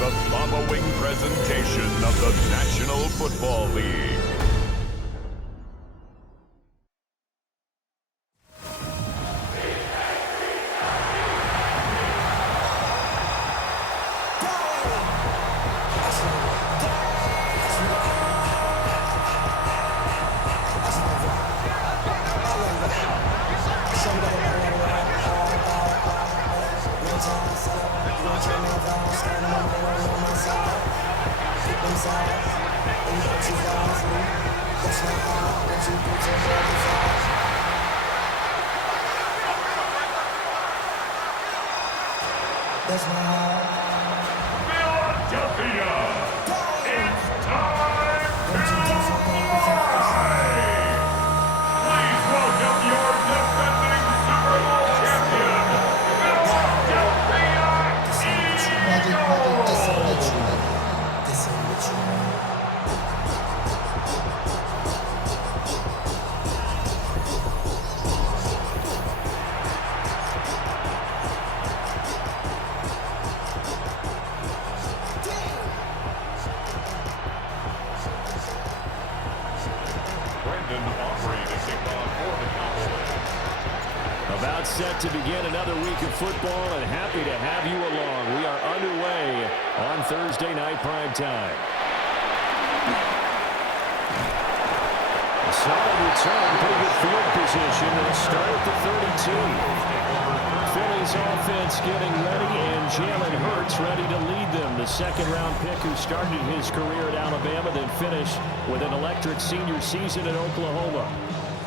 the following presentation of the National Football League. Philadelphia, it's time to fly! Please welcome your defending Super Bowl champion, Philadelphia Eagles! About set to begin another week of football, and happy to have you along. We are underway on Thursday night prime time. A solid return, pretty good field position. They'll start at the 32. Philly's offense getting ready, and Jalen Hurts ready to lead them. The second-round pick who started his career at Alabama, then finished with an electric senior season at Oklahoma.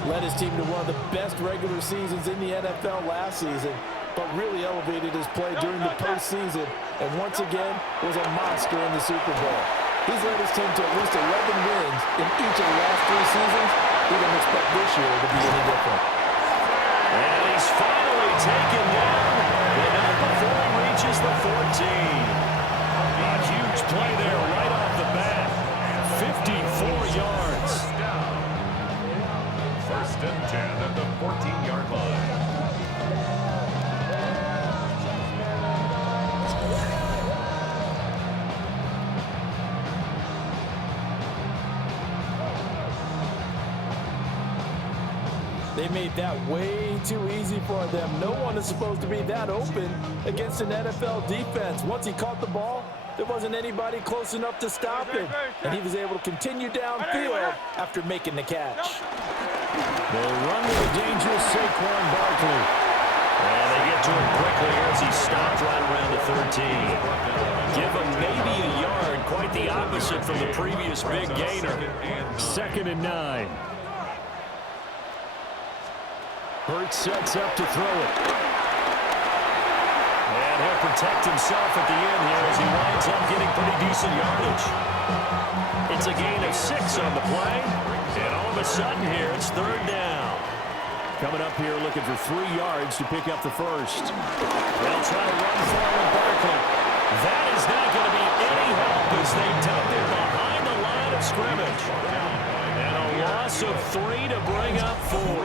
Led his team to one of the best regular seasons in the NFL last season, but really elevated his play during the postseason, and once again was a monster in the Super Bowl. He's led his team to at least 11 wins in each of the last 3 seasons. We don't expect this year to be any different. And he's finally taken down before he reaches the 14. A huge play there right off the bat. 54 yards. First and 10 at the 14-yard line. They made that way too easy for them. No one is supposed to be that open against an NFL defense. Once he caught the ball, there wasn't anybody close enough to stop him, and he was able to continue downfield after making the catch. They'll run with a dangerous Saquon Barkley. And they get to him quickly as he stopped right around the 13. Give him maybe a yard, quite the opposite from the previous big gainer. 2nd and 9. Hurts sets up to throw it. And he'll protect himself at the end here as he winds up getting pretty decent yardage. It's a gain of 6 on the play. And all of a sudden here, it's 3rd down. Coming up here looking for 3 yards to pick up the first. They'll try to run forward Barkley. That is not going to be any help as they dump it behind the line of scrimmage. And a loss of 3 to bring up 4.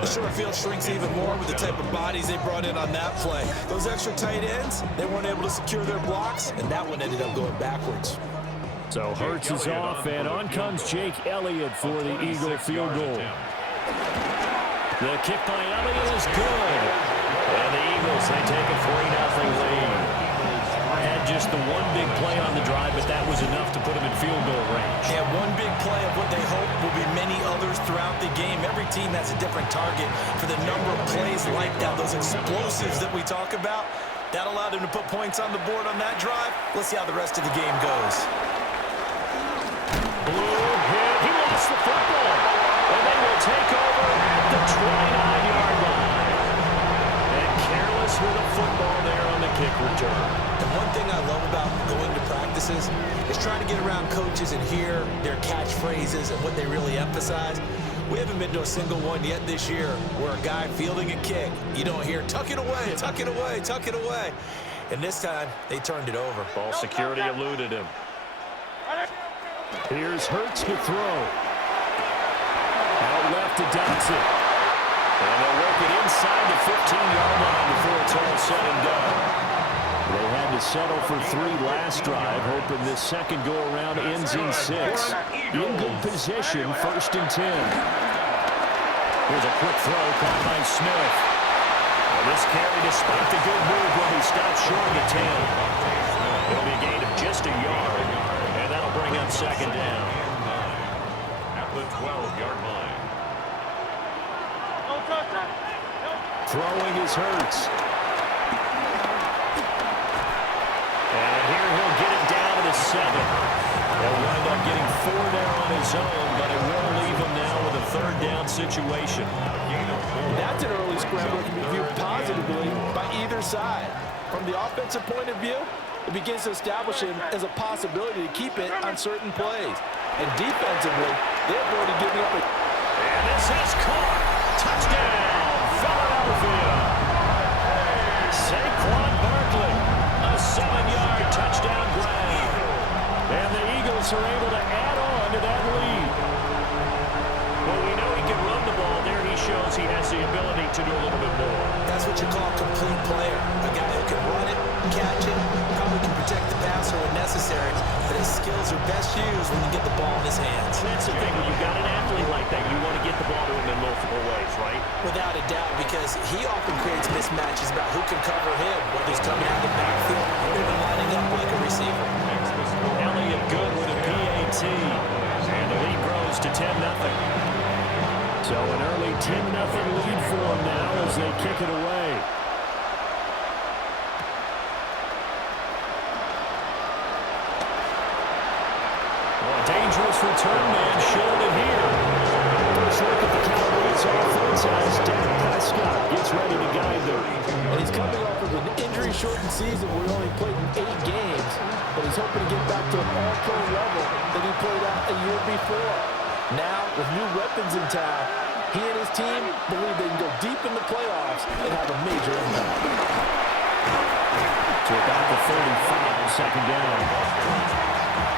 The short field shrinks even more with the type of bodies they brought in on that play. Those extra tight ends, they weren't able to secure their blocks, and that one ended up going backwards. So Hurts is off, and on comes Jake Elliott for the Eagle field goal. The kick by Elliott is good. And the Eagles, they take a 3-0 lead. Had just the one big play on the drive, but that was enough to put them in field goal range. Yeah, one big play of what they hope will be many others throughout the game. Every team has a different target for the number of plays like that, those explosives that we talk about. That allowed him to put points on the board on that drive. Let's see how the rest of the game goes. Blue hit. He lost the football. And they will take over at the 29-yard line. And careless with a football there on the kick return. And one thing I love about going to practices is trying to get around coaches and hear their catchphrases and what they really emphasize. We haven't been to a single one yet this year where a guy fielding a kick, you don't hear, tuck it away, tuck it away, tuck it away. And this time, they turned it over. Ball security eluded him. Here's Hurts to throw. Out left to Dotson. And they'll work it inside the 15-yard line before it's all said and done. They had to settle for 3 last drive, hoping this second go-around ends in 6. In good position, 1st and 10. Here's a quick throw caught by Smith. And this carry, despite the good move, when he stops short of the 10. It'll be a gain of just a yard, and that'll bring up 2nd down. At the 12-yard line. Throwing is Hurts. And here he'll get it down to the 7. They'll wind up getting 4 there on his own, but it will leave him now with a 3rd down situation. That's an early scramble that can be viewed positively by either side. From the offensive point of view, it begins to establish him as a possibility to keep it on certain plays. And defensively, they've already given up a... And this is caught. Touchdown, Philadelphia. Saquon Barkley, a 7-yard touchdown grab. And the Eagles are able to add on to that lead. Well, we know he can run the ball. There he shows he has the ability to do a little bit more. That's what you call a complete player. A guy who can run it, catch it, probably can protect the passer when necessary, but his skills are best used when you get the ball in his hands. That's the thing. When you've got an athlete like that, you want to get the ball to him in multiple ways, right? Without a doubt, because he often creates mismatches about who can cover him, whether he's coming out of the backfield or even lining up like a receiver. Elliott good with a PAT. And the lead grows to 10-0. So an early 10-0 lead for them now as they kick it away. Well, a dangerous return man showing it here. First look at the Cowboys offense as Dak Prescott gets ready to guide them. And he's coming off of an injury-shortened season where he only played in 8 games, but he's hoping to get back to an all-pro level that he played at a year before. Now, with new weapons in town, he and his team believe they can go deep in the playoffs and have a major impact. To about the 35, 2nd down.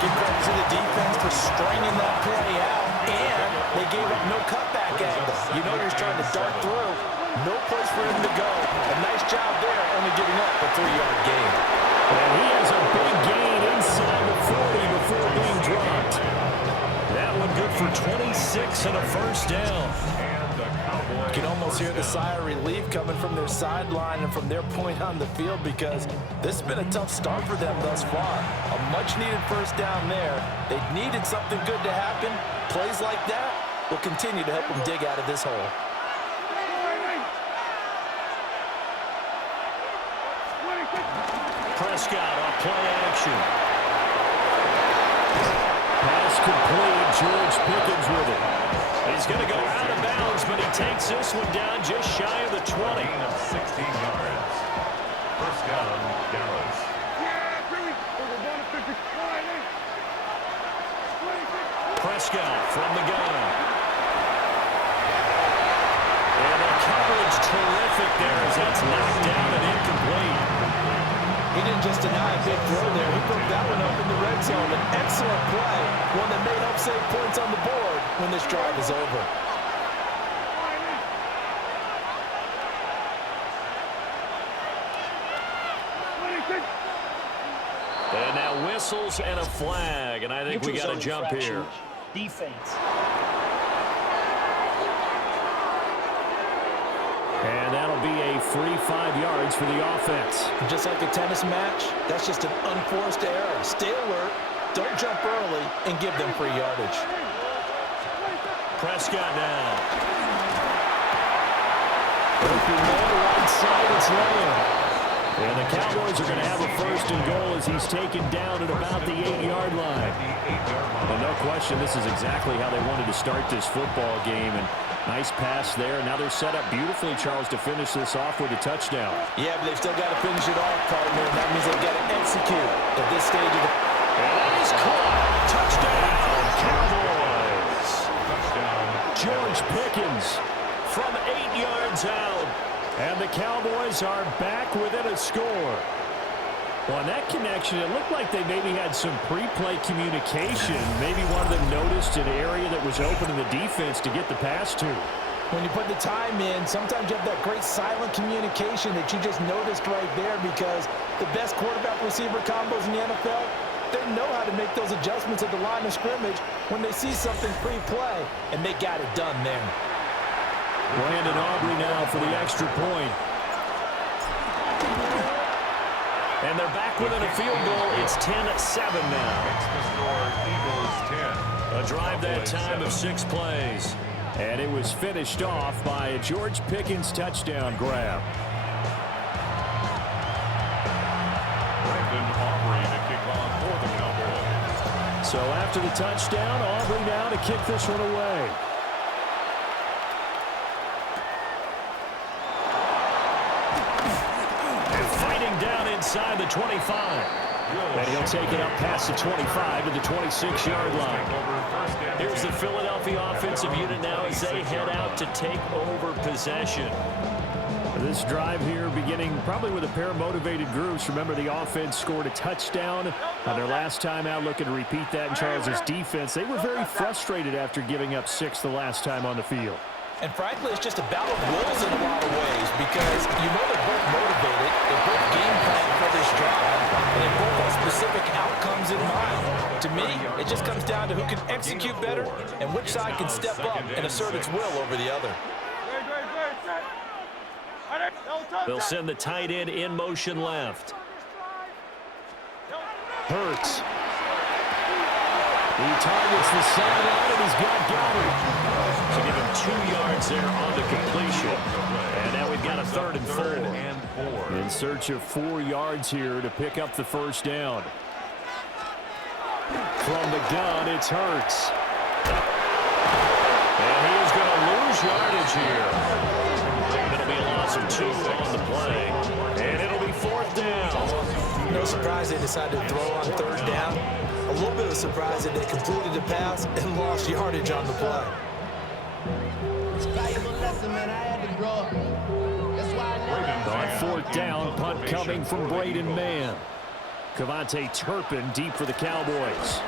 Give credit to the defense for stringing that play out, and they gave up no cutback angle. You know he's trying to dart through. No place for him to go. A nice job there, only giving up a 3-yard gain. And he has a big gain inside the 40 before being dropped. That one good for 26 and a 1st down. You can almost hear the sigh of relief coming from their sideline and from their point on the field because this has been a tough start for them thus far. A much-needed 1st down there. They needed something good to happen. Plays like that will continue to help them dig out of this hole. Prescott off play action. Pass complete. George Pickens with it. He's going to go out of bounds, but he takes this one down just shy of the 20. Of 16 yards. 1st down, Dallas. Prescott from the gun. And the coverage terrific there as that's knocked down and incomplete. He didn't just deny a big throw there. He broke that one up in the red zone. An excellent play. One that may help save points on the board when this drive is over. And now whistles and a flag. And I think we got a jump here. Defense. And that'll be a free 5 yards for the offense. Just like a tennis match, that's just an unforced error. Stay alert, don't jump early, and give them free yardage. Prescott now. Open man, right side, it's Lamb. And the Cowboys are going to have a 1st and goal as he's taken down at about the 8-yard line. Well, no question, this is exactly how they wanted to start this football game. And nice pass there. Now they're set up beautifully, Charles, to finish this off with a touchdown. Yeah, but they've still got to finish it off, partner. That means they've got to execute at this stage of the... And that is caught. Touchdown, Cowboys. Touchdown. George Pickens from 8 yards out. And the Cowboys are back within a score. Well, on that connection, it looked like they maybe had some pre-play communication. Maybe one of them noticed an area that was open in the defense to get the pass to. When you put the time in, sometimes you have that great silent communication that you just noticed right there, because the best quarterback-receiver combos in the NFL, they know how to make those adjustments at the line of scrimmage when they see something pre-play, and they got it done there. Brandon Aubrey now for the extra point. And they're back within a field goal. It's 10-7 now. A drive that time of 6 plays. And it was finished off by a George Pickens touchdown grab. Brandon Aubrey to kick off for the Cowboys. So after the touchdown, Aubrey now to kick this one away. And fighting down inside the 25. And he'll take it up past the 25 to the 26-yard line. Here's the Philadelphia offensive unit now as they head out to take over possession. This drive here beginning probably with a pair of motivated groups. Remember, the offense scored a touchdown on their last time out, looking to repeat that in Charles' defense. They were very frustrated after giving up 6 the last time on the field. And frankly, it's just a battle of wills in a lot of ways, because you know they're both motivated, they're both game planning for this drive, and they both have specific outcomes in mind. To me, it just comes down to who can execute better and which side can step up and assert its will over the other. They'll send the tight end in motion left. Hurts. He targets the sideline, and he's got Goddard. So give him 2 yards there on the completion. And now we've got a 3rd and 4. In search of 4 yards here to pick up the first down. From the gun, it's Hurts. And he is going to lose yardage here. It'll be a loss of 2 on the play. And it'll be 4th down. No surprise they decided to throw on 3rd down. A little bit of a surprise that they completed the pass and lost yardage on the play. On 4th down, punt coming from Braden Mann. Cavante Turpin deep for the Cowboys.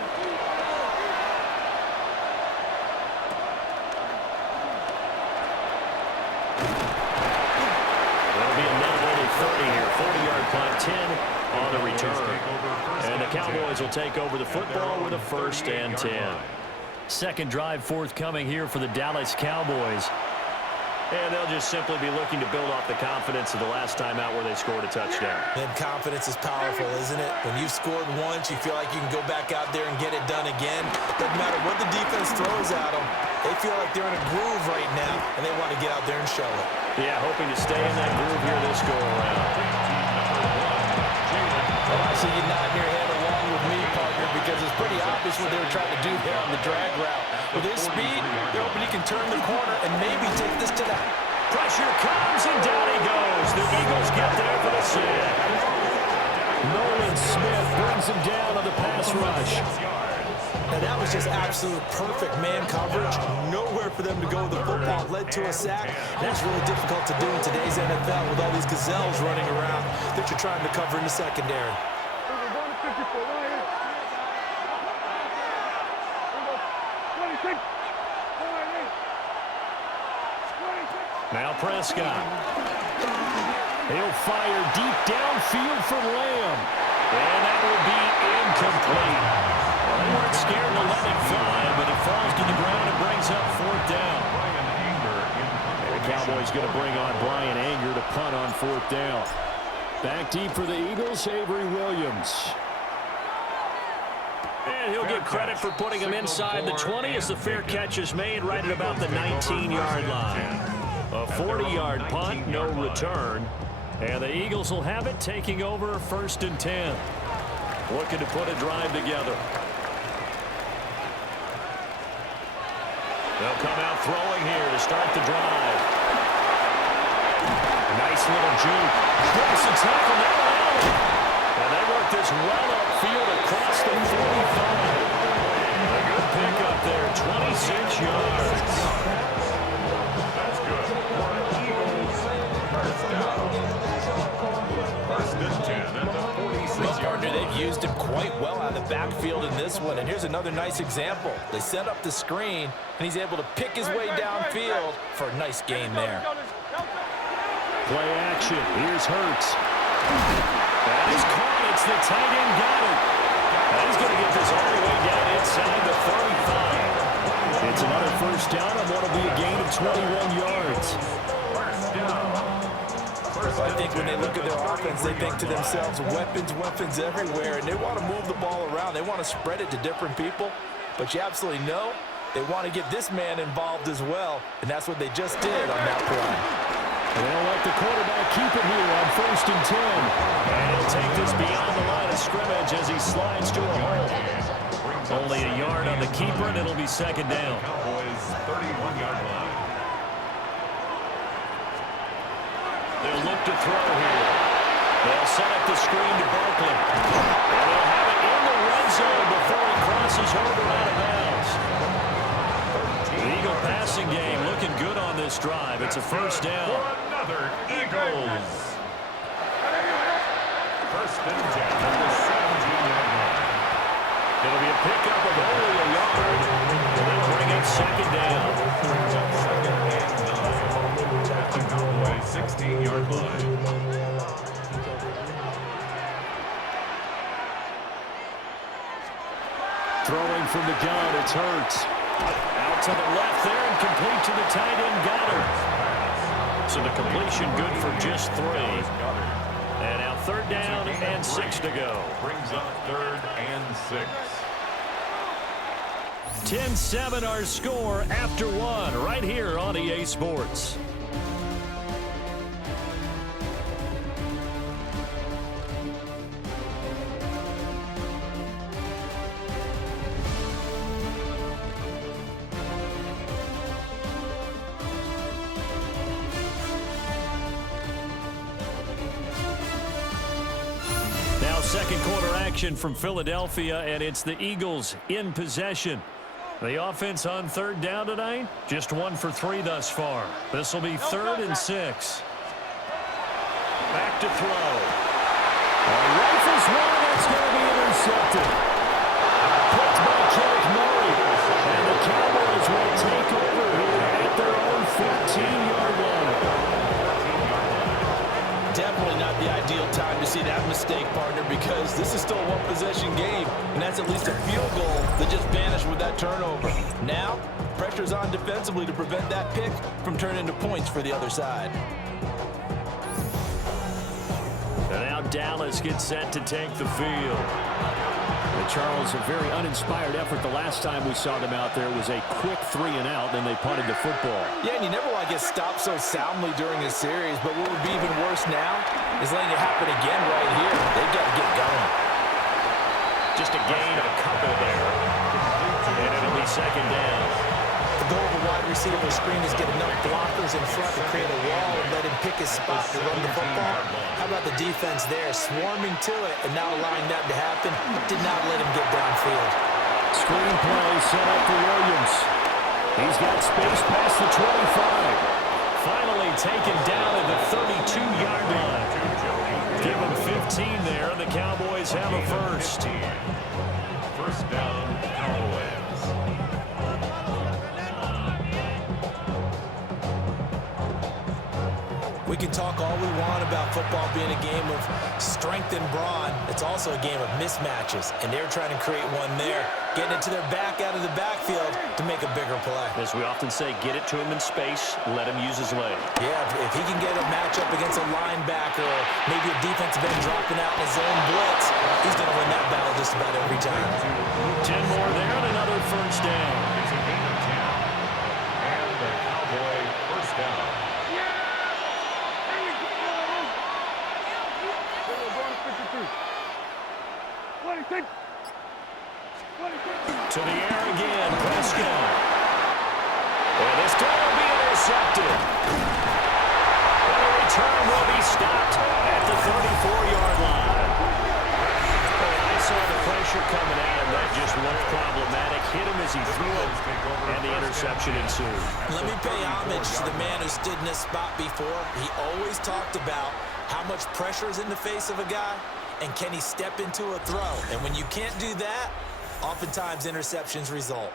That'll be a minute 30 here. 40-yard punt, 10 on the return. And the Cowboys will take over the football with a 1st and 10. Second drive forthcoming here for the Dallas Cowboys. And they'll just simply be looking to build off the confidence of the last time out where they scored a touchdown. And confidence is powerful, isn't it? When you've scored once, you feel like you can go back out there and get it done again. Doesn't matter what the defense throws at them. They feel like they're in a groove right now, and they want to get out there and show it. Yeah, hoping to stay in that groove here this go-around. Well, I see you nodding your head along with me, partner, because it's pretty obvious what they were trying to do there on the drag route. With his speed, they're hoping he can turn the corner and maybe take this to the... Pressure comes, and down he goes. The Eagles get there for the sack. Nolan Smith brings him down on the pass rush. And that was just absolute perfect man coverage. Nowhere for them to go with the football. Led to a sack. That's really difficult to do in today's NFL with all these gazelles running around that you're trying to cover in the secondary. Now Prescott. He'll fire deep downfield for Lamb. And that will be incomplete. Well, they weren't scared to let it fly, but it falls to the ground and brings up 4th down. And the Cowboys going to bring on Brian Anger to punt on 4th down. Back deep for the Eagles, Avery Williams. And he'll get credit for putting him inside the 20 as the fair catch is made right at about the 19-yard line. A 40-yard punt, no return. And the Eagles will have it, taking over 1st and 10. Looking to put a drive together. They'll come out throwing here to start the drive. Nice little juke. Breaks the tackle now. And they work this well upfield across the 45. A good pickup there, 26 yards. That's good. Eagles, 1st down. 1st and 10 at the 46-yard line. partner. They've used him quite well out of the backfield in this one. And here's another nice example. They set up the screen, and he's able to pick his way downfield for a nice gain there. Play action. Here's Hurts. That is caught. It's the tight end. Got it. And he's going to get this all the way down inside the 35. It's another first down and what will be a gain of 21 yards. I think when they look at their offense, they think to themselves, weapons everywhere, and they want to move the ball around. They want to spread it to different people, but you absolutely know they want to get this man involved as well, and that's what they just did on that play. And they'll let the quarterback keep it here on 1st and 10. And he'll take this beyond the line of scrimmage as he slides to a hole. Only a yard on the keeper, and it'll be 2nd down. Cowboys 31-yard line. They'll look to throw here. They'll set up the screen to Barkley. And they'll have it in the red zone before he crosses over out of bounds. The Eagle passing game looking good on this drive. It's a first down. Another Eagles. 1st and 10 from the 17-yard line. It'll be a pickup of only a yard. And they'll bring up 2nd down. Brings up 2nd and 9 at the Cowboys 16-yard line. Throwing from the gun, it's Hurts. Out to the left there and complete to the tight end, Goddard. So the completion good for just 3. And now 3rd down and 6 to go. Brings up 3rd and 6. 10-7 our score after 1 right here on EA Sports. Now 2nd quarter action from Philadelphia, and it's the Eagles in possession. The offense on 3rd down tonight, just 1 for 3 thus far. This will be 3rd and 6. Back to throw. Rifles one, that's going to be intercepted. Picked by Kenneth Murray. And the Cowboys will take over here at their own 14-yard line. Definitely not the ideal time to see that mistake, partner, because this is still a one-possession game, and that's at least a field goal that just vanished with that turnover. Now, pressure's on defensively to prevent that pick from turning into points for the other side. And now Dallas gets set to take the field. And Charles, a very uninspired effort the last time we saw them out there was a quick 3-and-out, then they punted the football. Yeah, and you never want to get stopped so soundly during a series, but what would be even worse now is letting it happen again right here. They've got to get going. Just a gain of a couple there. And it'll be 2nd down. The goal of a wide receiver screen is get enough blockers in front to create a wall and let him pick his spot to run the football. How about the defense there, swarming to it and not allowing that to happen? Did not let him get downfield. Screen play set up for Williams. He's got space past the 25. Finally taken down at the 32-yard line. Give him 15 there, and the Cowboys have a first. 1st down, Cowboys. We can talk all we want about football being a game of strength and brawn. It's also a game of mismatches, and they're trying to create one there, getting it to their back out of the backfield to make a bigger play. As we often say, get it to him in space, let him use his leg. Yeah, if he can get a matchup against a linebacker or maybe a defensive end dropping out in his own blitz, he's going to win that battle just about every time. 10 more there and another first down. It's a gain of 10. And the Cowboy 1st down. To the air again, Prescott. And this time will be intercepted. And the return will be stopped at the 34-yard line. I saw the pressure coming at him. That just looked problematic. Hit him as he threw it, and the interception ensued. Let me pay homage to the man who stood in this spot before. He always talked about how much pressure is in the face of a guy, and can he step into a throw? And when you can't do that, oftentimes interceptions result.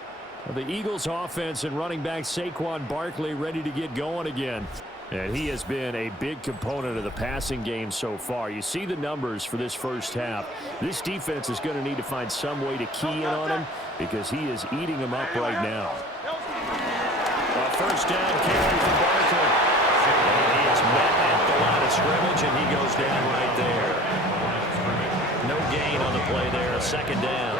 The Eagles offense and running back Saquon Barkley ready to get going again. And he has been a big component of the passing game so far. You see the numbers for this first half. This defense is going to need to find some way to key in on him because he is eating them up right now. A first down carry for Barkley. And he is met at the line of scrimmage, and he goes down right there. No gain on the play there. Second down.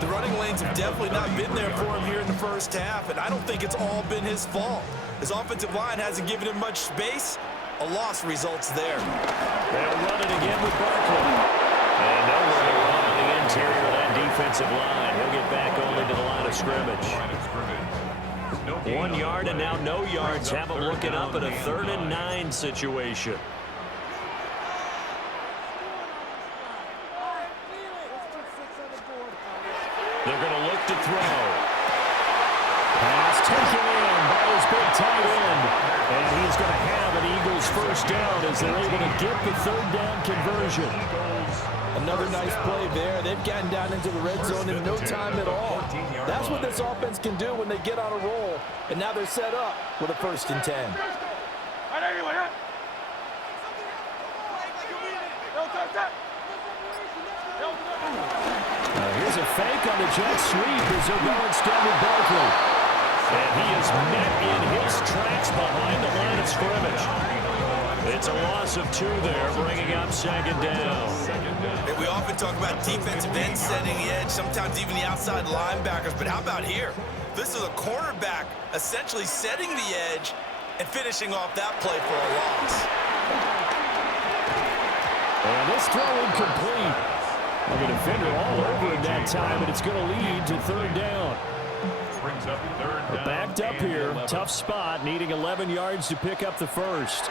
The running lanes have definitely not been there for him here in the first half, and I don't think it's all been his fault. His offensive line hasn't given him much space. A loss results there. They'll run it again with Barkley. And nowhere to run on the interior of that defensive line. He'll get back only to the line of scrimmage. 1 yard and now no yards. Have him looking up at a 3rd and 9 situation. They're going to look to throw. Pass taken in by his big tight end. And he's going to have an Eagles first down as they're able to get the 3rd down conversion. Another nice play there. They've gotten down into the red zone in no time at all. That's what this offense can do when they get on a roll. And now they're set up with a 1st and 10. Here's a fake on the jet sweep as they're going instead with Barkley. And he is met in his tracks behind the line of scrimmage. It's a loss of 2 there, bringing up 2nd down. And we often talk about defensive ends setting the edge, sometimes even the outside linebackers. But how about here? This is a cornerback essentially setting the edge and finishing off that play for a loss. And this throw incomplete. The defender all over it that time, and it's going to lead to 3rd down. Brings up 3rd down. Backed up here. Tough spot, needing 11 yards to pick up the first.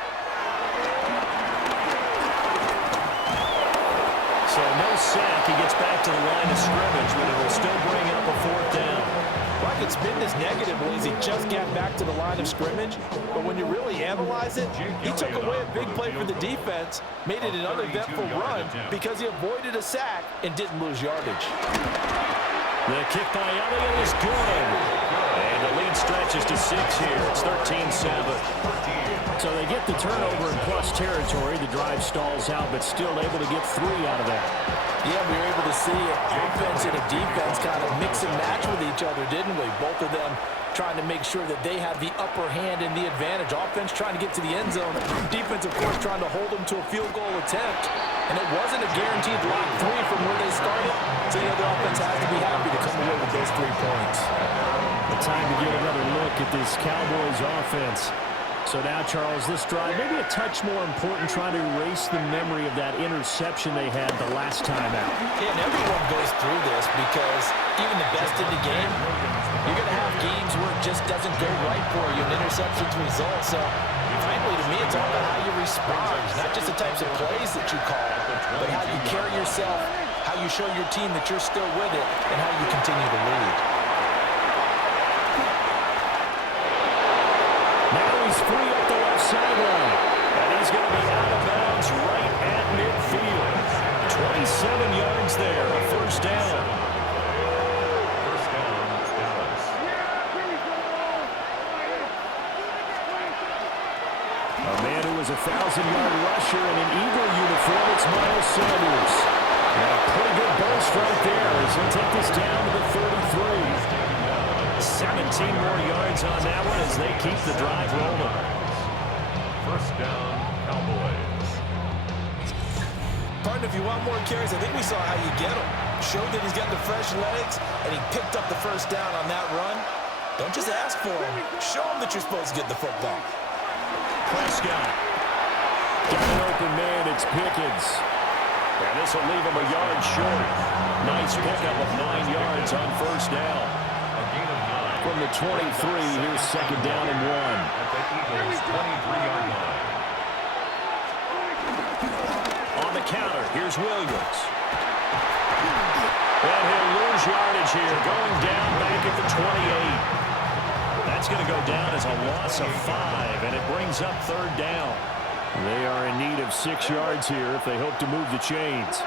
So no sack. He gets back to the line of scrimmage, but it will still bring up a 4th down. Well, I could spin this negatively as he just got back to the line of scrimmage. But when you really analyze it, he took away a big play for the defense, made it an uneventful run because he avoided a sack and didn't lose yardage. The kick by Elliott is good. And the lead stretches to 6 here. It's 13-7. So they get the turnover in plus territory. The drive stalls out, but still able to get 3 out of that. Yeah, we were able to see offense and a defense kind of mix and match with each other, didn't we? Both of them trying to make sure that they have the upper hand and the advantage. Offense trying to get to the end zone. Defense, of course, trying to hold them to a field goal attempt. And it wasn't a guaranteed lock 3 from where they started. So, the offense has to be happy to come away with those 3 points. The time to get another look at this Cowboys offense. So now, Charles, this drive, maybe a touch more important, trying to erase the memory of that interception they had the last time out. Yeah, and everyone goes through this because even the best in the game, you're going to have games where it just doesn't go right for you and interceptions result. So, frankly, to me, it's all about how you respond, not just the types of plays that you call, but how you carry yourself, how you show your team that you're still with it, and how you continue to lead. He's free up the left sideline. And he's going to be out of bounds right at midfield. 27 yards there, a 1st down. First down, Dallas. A man who was a 1,000-yard rusher in an Eagle uniform, it's Miles Sanders. And a pretty good burst right there as he'll take this down to the 33. 17 more yards on that one as they keep the drive rolling. First down, Cowboys. Pardon, if you want more carries, I think we saw how you get him. Showed that he's got the fresh legs, and he picked up the first down on that run. Don't just ask for him. Show him that you're supposed to get the football. Prescott. Got an open man, it's Pickens. And this will leave him a yard short. Nice pickup of 9 yards on first down. From the 23, here's 2nd down and 1. At the Eagles' 23-yard line. On the counter, here's Williams. And he'll lose yardage here, going down back at the 28. That's going to go down as a loss of 5, and it brings up 3rd down. They are in need of 6 yards here if they hope to move the chains.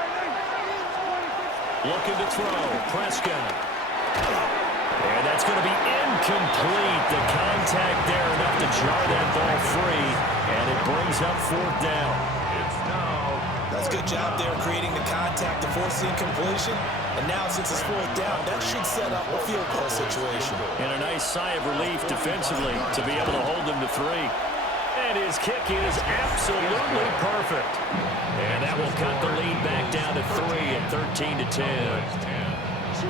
Looking to throw. Prescott. And that's going to be incomplete. The contact there enough to jar that ball free. And it brings up 4th down. That's a good job there creating the contact to force the incompletion. And now since it's 4th down, that should set up a field goal situation. And a nice sigh of relief defensively to be able to hold them to 3. And his kick is absolutely perfect. And that will cut the lead back down to 3 at 13-10.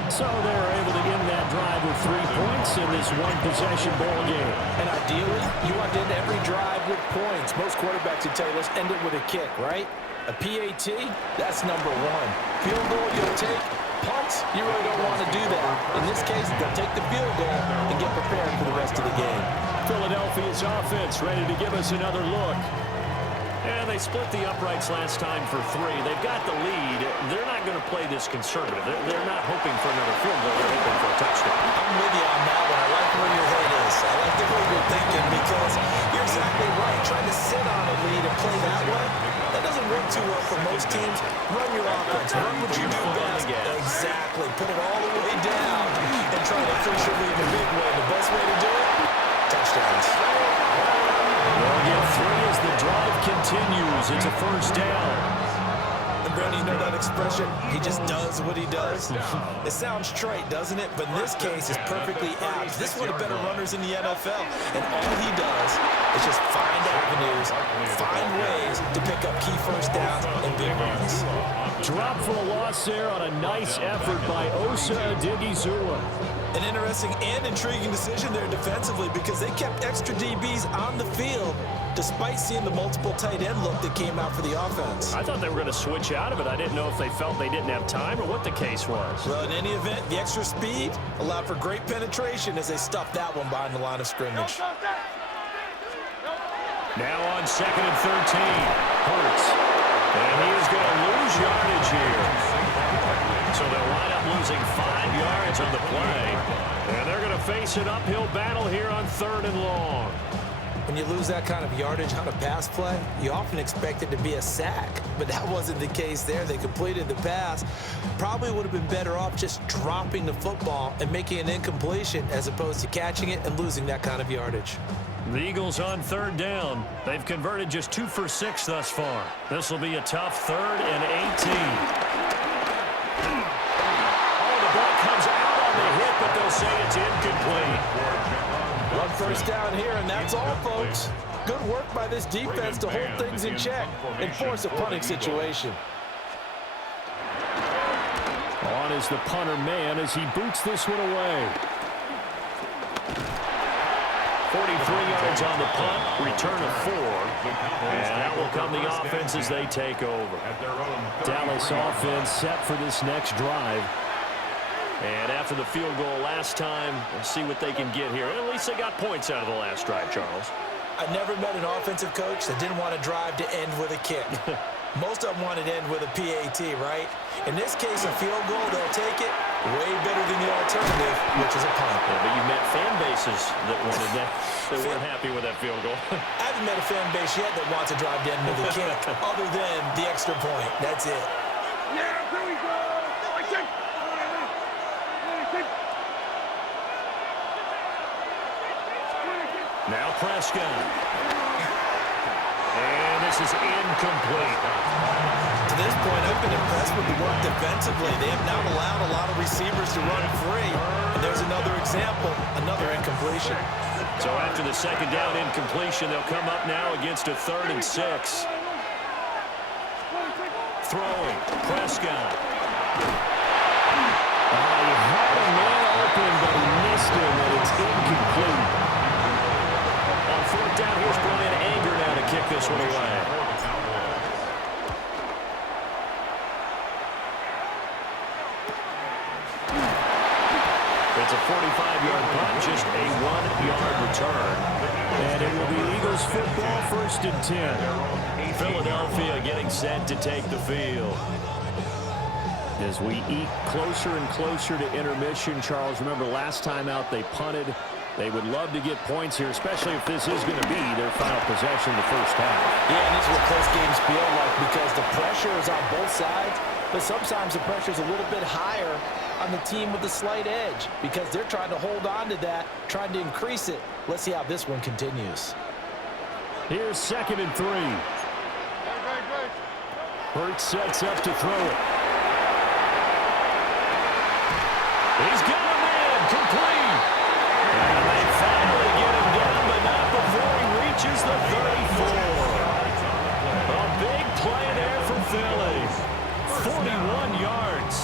So they're able to end that drive with 3 points in this one-possession ball game. And ideally, you want to end every drive with points. Most quarterbacks would tell you, let's end it with a kick, right? A PAT, that's number 1. Field goal, you'll take. Punts, you really don't want to do that. In this case, they'll take the field goal and get prepared for the rest of the game. Philadelphia's offense ready to give us another look. And they split the uprights last time for 3. They've got the lead. They're not going to play this conservative. They're not hoping for another field goal. They're hoping for a touchdown. I'm with you on that one. I like where your head is. I like the way you're thinking because you're exactly right. Trying to sit on a lead and play that way, that doesn't work too well for most teams. Run your offense. Run what you do best. Exactly. Put it all the way down and try to push your lead in a big way. The best way to do it, touchdowns. They'll get 3 as the drive continues. It's a 1st down. And Brandon, you know that expression? He just does what he does. It sounds trite, doesn't it? But in this case, it's perfectly apt. This is one of the better runners in the NFL. And all he does is just find avenues, find ways to pick up key 1st downs and big runs. Drop for a loss there on a nice effort by Osa Odighizuwa. An interesting and intriguing decision there defensively because they kept extra DBs on the field despite seeing the multiple tight end look that came out for the offense. I thought they were going to switch out of it. I didn't know if they felt they didn't have time or what the case was. Well, in any event, the extra speed allowed for great penetration as they stuffed that one behind the line of scrimmage. Now on 2nd and 13, Hurts. And he is going to lose yardage here. So they'll wind up losing 5 yards on the play. And they're going to face an uphill battle here on 3rd and long. When you lose that kind of yardage on a pass play, you often expect it to be a sack. But that wasn't the case there. They completed the pass. Probably would have been better off just dropping the football and making an incompletion as opposed to catching it and losing that kind of yardage. The Eagles on 3rd down. They've converted just 2 for 6 thus far. This will be a tough 3rd and 18. Oh, the ball comes out on the hit, but they'll say it's incomplete. 1 1st down here, and that's all, folks. Good work by this defense to hold things in check and force a punting situation. On is the punter man as he boots this one away. 43 yards on the punt, return of 4. And that will come the offense as they take over. Dallas offense set for this next drive. And after the field goal last time, we'll see what they can get here. At least they got points out of the last drive, Charles. I never met an offensive coach that didn't want to drive to end with a kick. Most of them want to end with a PAT, right? In this case, a field goal, they'll take it way better than the alternative, which is a punt. Yeah, but you met fan bases that wanted that. They weren't happy with that field goal. I haven't met a fan base yet that wants to drive to end with a kick, other than the extra point. That's it. Yeah, here we go. Now Prescott. And this is incomplete. To this point, I've been impressed with the work defensively. They have not allowed a lot of receivers to run free. And there's another example, another incompletion. So after the 2nd down incompletion, they'll come up now against a 3rd and 6. Throwing, Prescott. He had a man open, but he missed him, and it's incomplete. On 4th down, here's Brian Anger now to kick this one away. It's a 45-yard punt, just a 1-yard return. And it will be Eagles football, 1st and 10. Philadelphia getting set to take the field. As we eke closer and closer to intermission, Charles, remember last time out they punted They would love to get points here, especially if this is going to be their final possession of the first half. Yeah, and this is what close games feel like because the pressure is on both sides, but sometimes the pressure is a little bit higher on the team with the slight edge because they're trying to hold on to that, trying to increase it. Let's see how this one continues. Here's 2nd and 3. Hurts sets up to throw it. He's got him in, complete. And they finally get him down, but not before he reaches the 34. A big play there for Philly. 41 yards.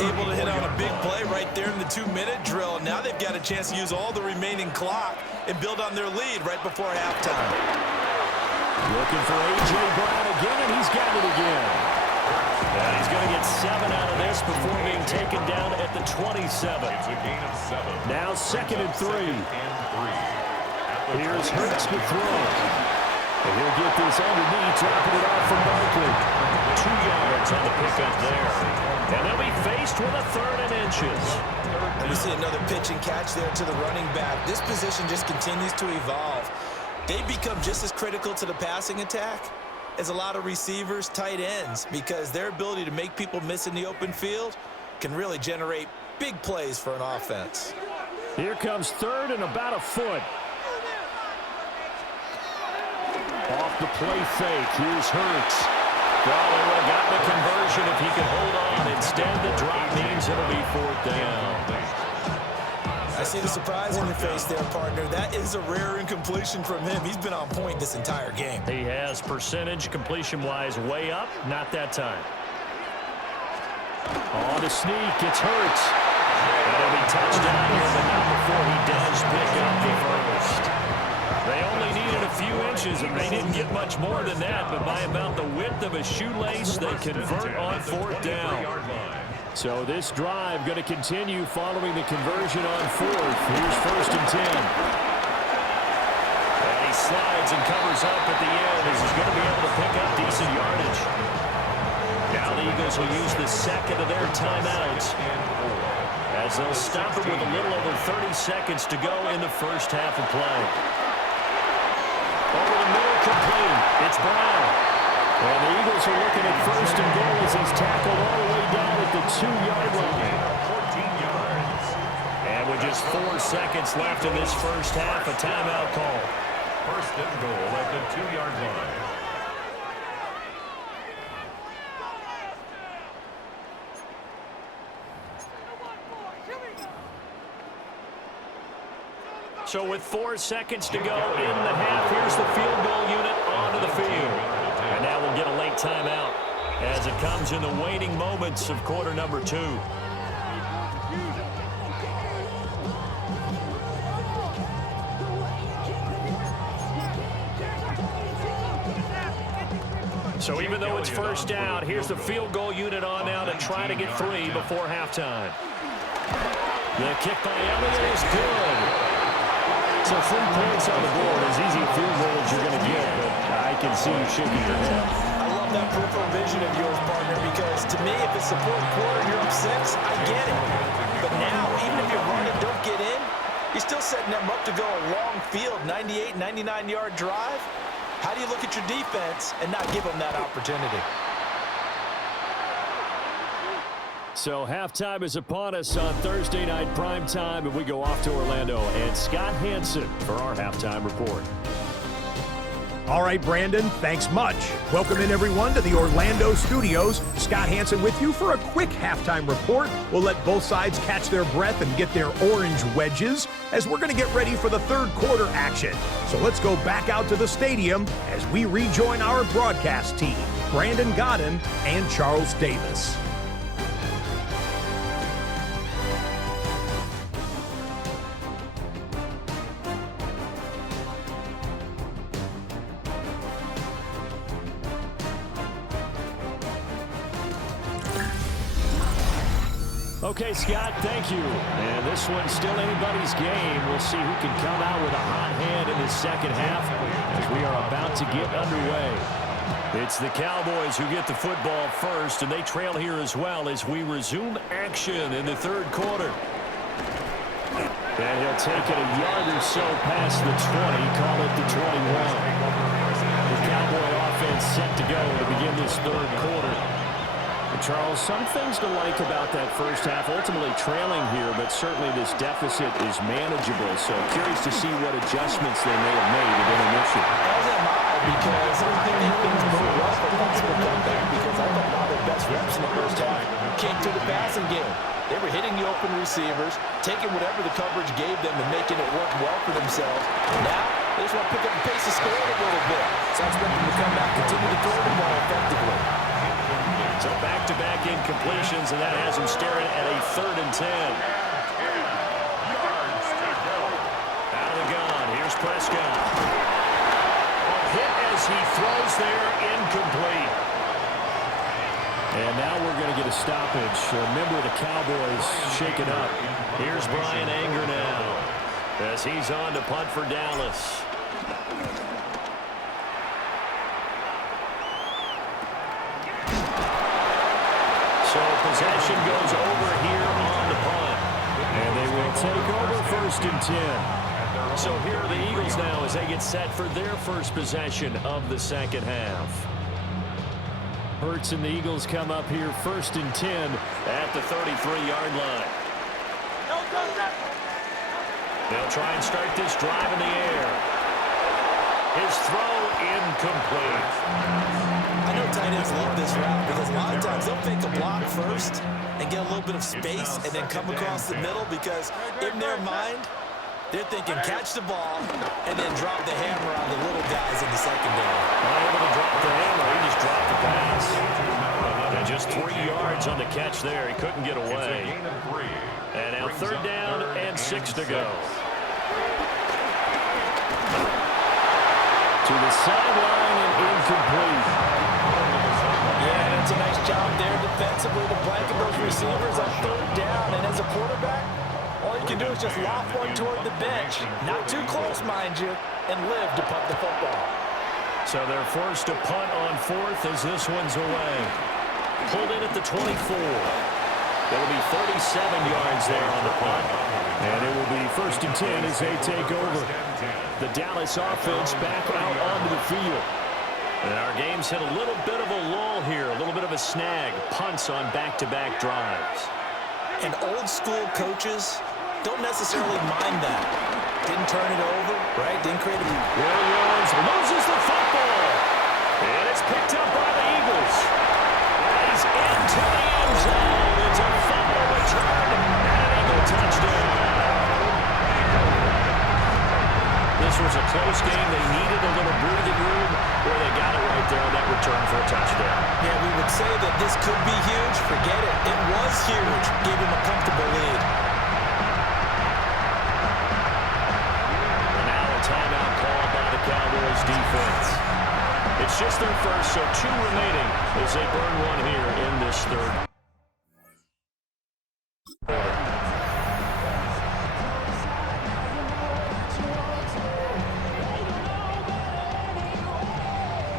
Able to hit on a big play right there in the 2-minute drill. Now they've got a chance to use all the remaining clock and build on their lead right before halftime. Looking for A.J. Brown again, and he's got it again. And he's going to get 7 out of this before being taken down at the 27. It's a gain of 7. Now 2nd and 3. Here's Hurts to throw. And he'll get this underneath, dropping it off from Barkley. 2 yards on the pickup there. And they'll be faced with a 3rd and inches. And we see another pitch and catch there to the running back. This position just continues to evolve. They become just as critical to the passing attack as a lot of receivers, tight ends, because their ability to make people miss in the open field can really generate big plays for an offense. Here comes 3rd and about a foot. Off the play fake, here's Hurts. Probably would have gotten the conversion if he could hold on. Instead, the drop means it'll be 4th down. I see the surprise in your face there, partner. That is a rare incompletion from him. He's been on point this entire game. He has percentage completion-wise way up. Not that time. On the sneak, it's Hurts. That'll be touchdown here, but not before he does pick up the first. They only needed a few inches, and they didn't get much more than that, but by about the width of a shoelace, they convert on 4th down. So this drive going to continue following the conversion on 4th. Here's 1st and 10. And he slides and covers up at the end as he's going to be able to pick up decent yardage. Now the Eagles will use the 2nd of their timeouts as they'll stop it with a little over 30 seconds to go in the first half of play. Over the middle, complete. It's Brown. And the Eagles are looking at 1st and goal as he's tackled all the way down at the 2-yard line. 14 yards. And with just 4 seconds left in this first half, a timeout call. 1st and goal at the 2-yard line. So with 4 seconds to go in the half, here's the field goal unit onto the field. And now we'll get a late timeout as it comes in the waning moments of quarter number 2. So even though it's 1st down, here's the field goal unit on now to try to get 3 before halftime. The kick by Elliott is good. So 3 points on the board, as easy a field goal as you're going to get, but I can see you shaking your head. I love that peripheral vision of yours, partner, because to me, if it's the 4th quarter and you're up 6, I get it. But now, even if you run and don't get in, you're still setting them up to go a long field, 98, 99-yard drive. How do you look at your defense and not give them that opportunity? So halftime is upon us on Thursday night primetime, and we go off to Orlando. And Scott Hansen for our halftime report. All right, Brandon, thanks much. Welcome in, everyone, to the Orlando studios. Scott Hansen with you for a quick halftime report. We'll let both sides catch their breath and get their orange wedges as we're going to get ready for the 3rd quarter action. So let's go back out to the stadium as we rejoin our broadcast team, Brandon Godden and Charles Davis. Okay, Scott, thank you. And this one's still anybody's game. We'll see who can come out with a hot hand in the second half as we are about to get underway. It's the Cowboys who get the football first, and they trail here as well as we resume action in the 3rd quarter. And he'll take it a yard or so past the 20, call it the 21. The Cowboy offense set to go to begin this third quarter. And Charles, some things to like about that first half, ultimately trailing here, but certainly this deficit is manageable. So curious to see what adjustments they may have made at intermission. As am I, because I think things moved rough for possible comeback, because I thought a lot of their best reps in the first half came to the passing game. They were hitting the open receivers, taking whatever the coverage gave them and making it work well for themselves. Now, they just want to pick up the pace of scoring a little bit. So I expect them to come back, continue to throw the ball effectively. So back-to-back incompletions, and that has them staring at a 3rd and 10. Out of the gun, here's Prescott. A hit as he throws there, incomplete. And now we're going to get a stoppage. A member of the Cowboys shaken up. Here's Brian Anger now as he's on to punt for Dallas. So possession goes over here on the punt. And they will take over 1st and 10. So here are the Eagles now as they get set for their first possession of the second half. Hurts and the Eagles come up here 1st and 10 at the 33-yard line. They'll try and start this drive in the air. His throw incomplete. I know tight ends love this route because a lot of times they'll fake a block first and get a little bit of space and then come across the middle because in their mind, they're thinking catch the ball and then drop the hammer on the little guys in the secondary. Not able to drop the hammer. He just dropped the pass. And just 3 yards on the catch there. He couldn't get away. And now 3rd down and 6 to go. To the sideline and incomplete. Yeah, that's a nice job there defensively to blanket those receivers on 3rd down. And as a quarterback, all you can do is just loft one toward the bench. Not too close, mind you, and live to punt the football. So they're forced to punt on 4th as this one's away. Pulled in at the 24. It'll be 37 yards there on the punt. And it will be 1st and 10 as they take over. The Dallas offense back out onto the field. And our game's hit a little bit of a lull here, a little bit of a snag. Punts on back-to-back drives. And old school coaches don't necessarily mind that. Didn't turn it over, right? Didn't create a... Williams loses the football. And it's picked up by the Eagles. And he's into the end zone. It's a fumble return and an Eagle touchdown. This was a close game. They needed a little breathing room where they got it right there on that return for a touchdown. Yeah, we would say that this could be huge. Forget it. It was huge. Gave him a comfortable lead. And now a timeout called by the Cowboys defense. It's just their first, so 2 remaining as they burn one here in this third.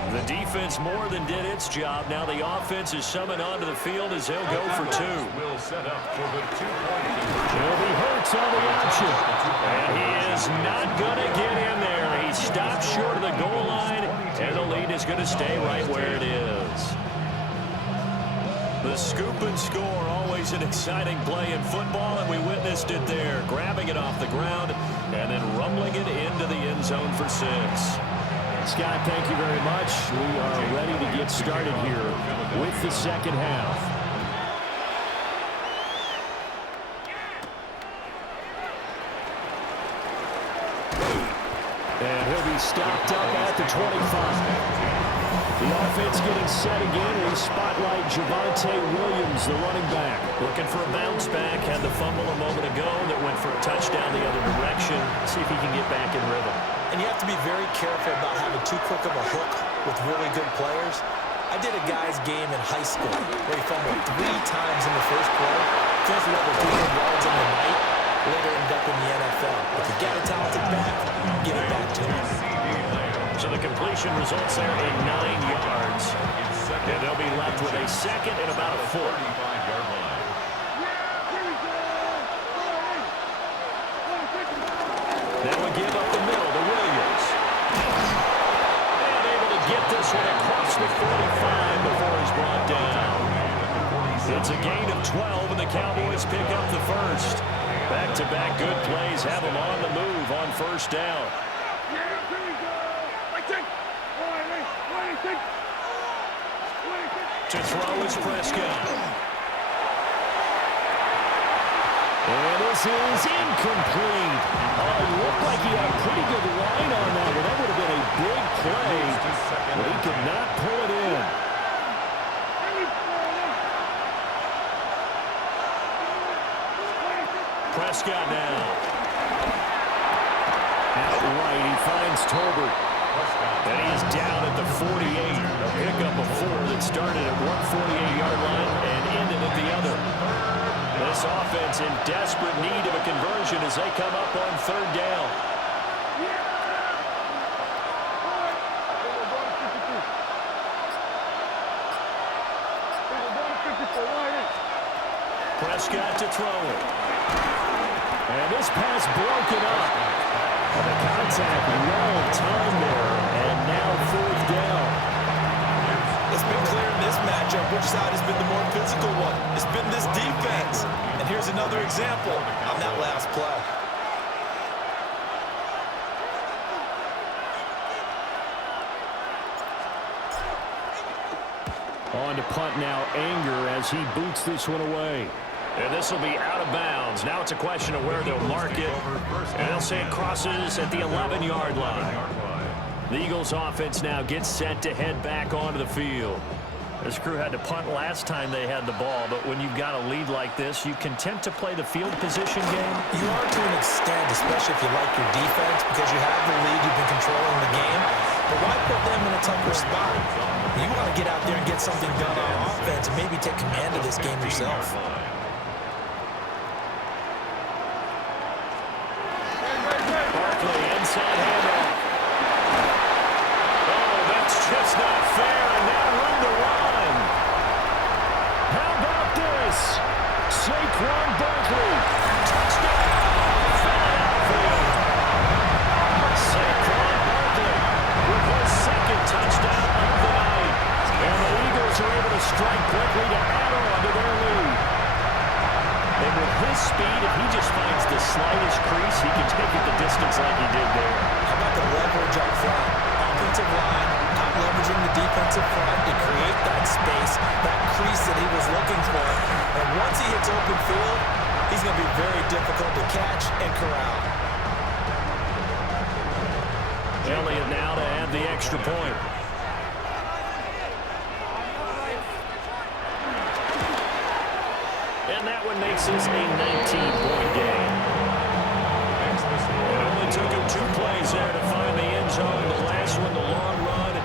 The defense more than did its job. Now the offense is summoned onto the field as they'll go for 2. Will set up for the 2-point He'll be Hurts on the option. And he is not going to get in there. He stopped short of the goal line, and the lead is going to stay right where it is. The scoop and score, always an exciting play in football, and we witnessed it there, grabbing it off the ground and then rumbling it into the end zone for 6. Scott, thank you very much. We are ready to get started here with the second half. And he'll be stopped up at the 25. The offense getting set again. We spotlight Javonte Williams, the running back. Looking for a bounce back. Had the fumble a moment ago that went for a touchdown the other direction. See if he can get back in rhythm. And you have to be very careful about having too quick of a hook with really good players. I did a guy's game in high school where he fumbled 3 times in the first quarter. Finished with over 300 yards in the night. Later ended up in the NFL. If you got a talented back, give it back to him. So the completion results there in 9 yards. And they'll be left with a second and about a 4. 45-yard line. this one across the 45 before he's brought down. It's a gain of 12, and the Cowboys pick up the first. Back-to-back good plays have them on the move on first down. To throw is Prescott. And this is incomplete. Oh, it looked like he had a pretty good line on that one. That would have been a big play, but he could not pull it in. Prescott now. Outright, he finds Tolbert. And he is down at the 48. A pickup of 4 that started at one 48-yard line and ended at the other. This offense in desperate need of a conversion as they come up on third down. Prescott to throw it. And this pass broken up. And the contact well timed there. And now fourth down. It's been clear in this matchup which side has been the more physical one. It's been this defense. And here's another example on that last play. On to punt now, Anger as he boots this one away. And this will be out of bounds. Now it's a question of where they'll mark it. And they'll say it crosses at the 11-yard line. The Eagles offense now gets set to head back onto the field. This crew had to punt last time they had the ball, but when you've got a lead like this, you content to play the field position game? You are to an extent, especially if you like your defense, because you have the lead, you've been controlling the game. But why put them in a tougher spot? You want to get out there and get something done on offense and maybe take command of this game yourself. Barkley inside handoff. Oh, that's just not fair, and now room to run. How about this? Saquon Barkley. Touchdown, Philadelphia. Saquon Barkley with his second touchdown of the night. And the Eagles are able to strike quickly to add on to their lead. And with his speed, if he just finds the slightest crease, he can take it the distance like he did there. How about the leverage up front? Offensive line, out leveraging the defensive front to create that space, that crease that he was looking for. And once he hits open field, he's going to be very difficult to catch and corral. Elliott now to add the extra point. And that one makes this a 19-point game. It only took him 2 plays there to find the end zone. The last one, the long run,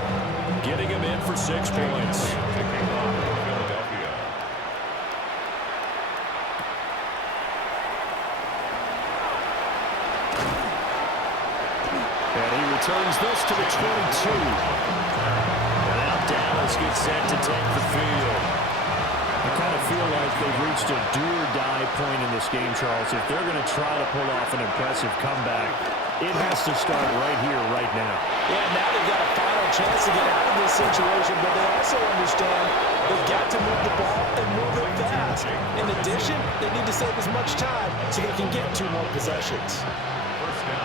getting him in for 6 points. And he returns this to the 22. And now Dallas gets set to take the field. I kind of feel like they've reached a do-or-die point in this game, Charles. If they're going to try to pull off an impressive comeback, it has to start right here, right now. Yeah, now they've got a final chance to get out of this situation, but they also understand they've got to move the ball and move it fast. In addition, they need to save as much time so they can get 2 more possessions.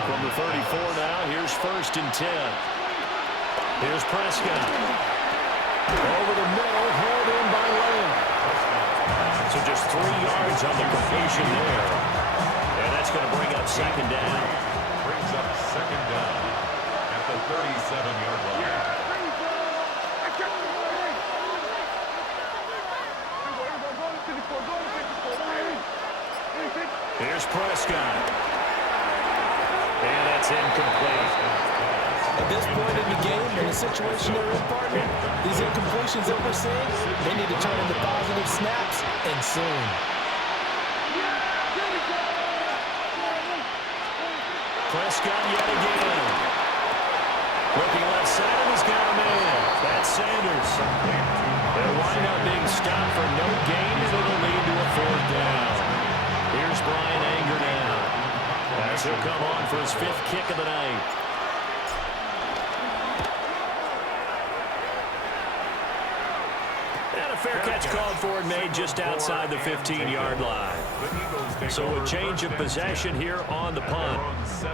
From the 34 now, here's 1st and 10. Here's Prescott. Over the middle, held in by Lamb. So just 3 yards on the completion there. And that's going to bring up 2nd down. Brings up 2nd down at the 37-yard line. Here's Prescott. And that's incomplete. At this point in the game, in the situation they're in, partner, these incompletions that we're seeing, they need to turn into positive snaps, and soon. Prescott yet again. Looking left side, and he's got a man. That's Sanders. They'll wind up being stopped for no gain, and it'll lead to a 4th down. Here's Brian Anger now, as he'll come on for his 5th kick of the night. That's called for and made just outside the 15-yard line. So a change of possession here on the punt.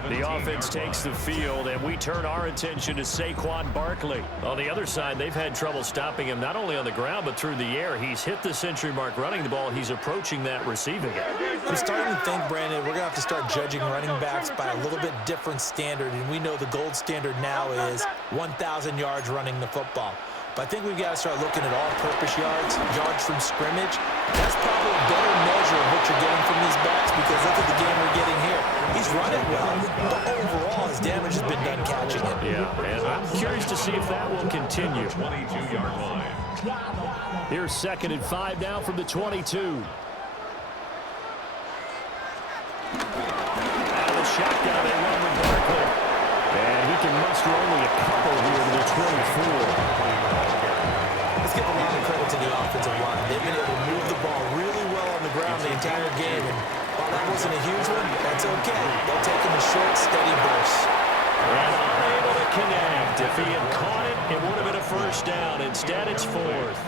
The offense takes the field, and we turn our attention to Saquon Barkley. On the other side, they've had trouble stopping him not only on the ground but through the air. He's hit the century mark running the ball. He's approaching that receiving it. I'm starting to think, Brandon, we're going to have to start judging running backs by a little bit different standard, and we know the gold standard now is 1,000 yards running the football. But I think we've got to start looking at all-purpose yards, yards from scrimmage. That's probably a better measure of what you're getting from these backs because look at the game we're getting here. He's running well, but overall his damage has been done catching it. Yeah, and I'm curious to see if that will continue. 22-yard line. Here's 2nd and 5 now from the 22. Out of the shotgun, they run with Barkley. And he can muster only a couple here to the 24. Let's give a lot of credit to the offensive line. They've been able to move the ball really well on the ground the entire game. And while that wasn't a huge one, that's okay. They'll take them in short, steady bursts. And unable to connect. If he had caught it, it would have been a first down. Instead, it's 4th.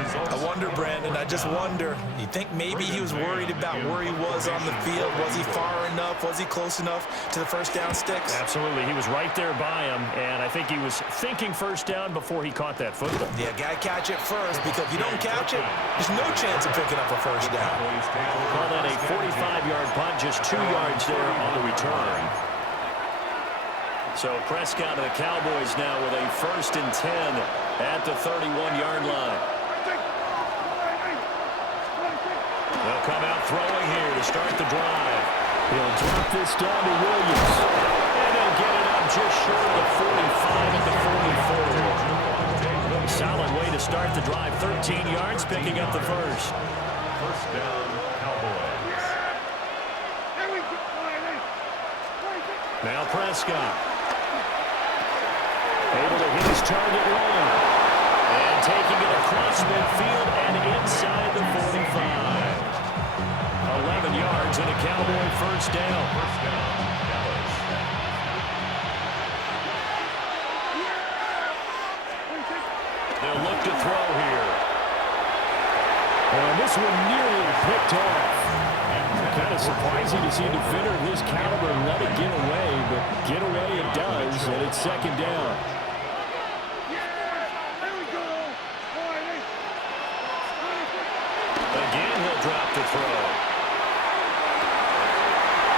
I wonder, Brandon, I just wonder. You think maybe he was worried about where he was on the field? Was he far enough? Was he close enough to the first down sticks? Absolutely. He was right there by him, and I think he was thinking first down before he caught that football. Yeah, got to catch it first, because if you don't catch it, there's no chance of picking up a first down. Call that a 45-yard punt, just 2 yards there on the return. So Prescott of the Cowboys now with a 1st and 10 at the 31-yard line. They'll come out throwing here to start the drive. He'll drop this down to Williams. And he'll get it up just short of the 45 at the 44. Solid way to start the drive. 13 yards, picking up the first. First down, Cowboys. Now Prescott. Able to hit his target running. And taking it across midfield and inside the 45. 11 yards and a Cowboy first down. They'll look to throw here. And this one nearly picked off. Kind of surprising to see a defender of his caliber let it get away, but get away it does, and it's 2nd down. Again, he'll drop the throw.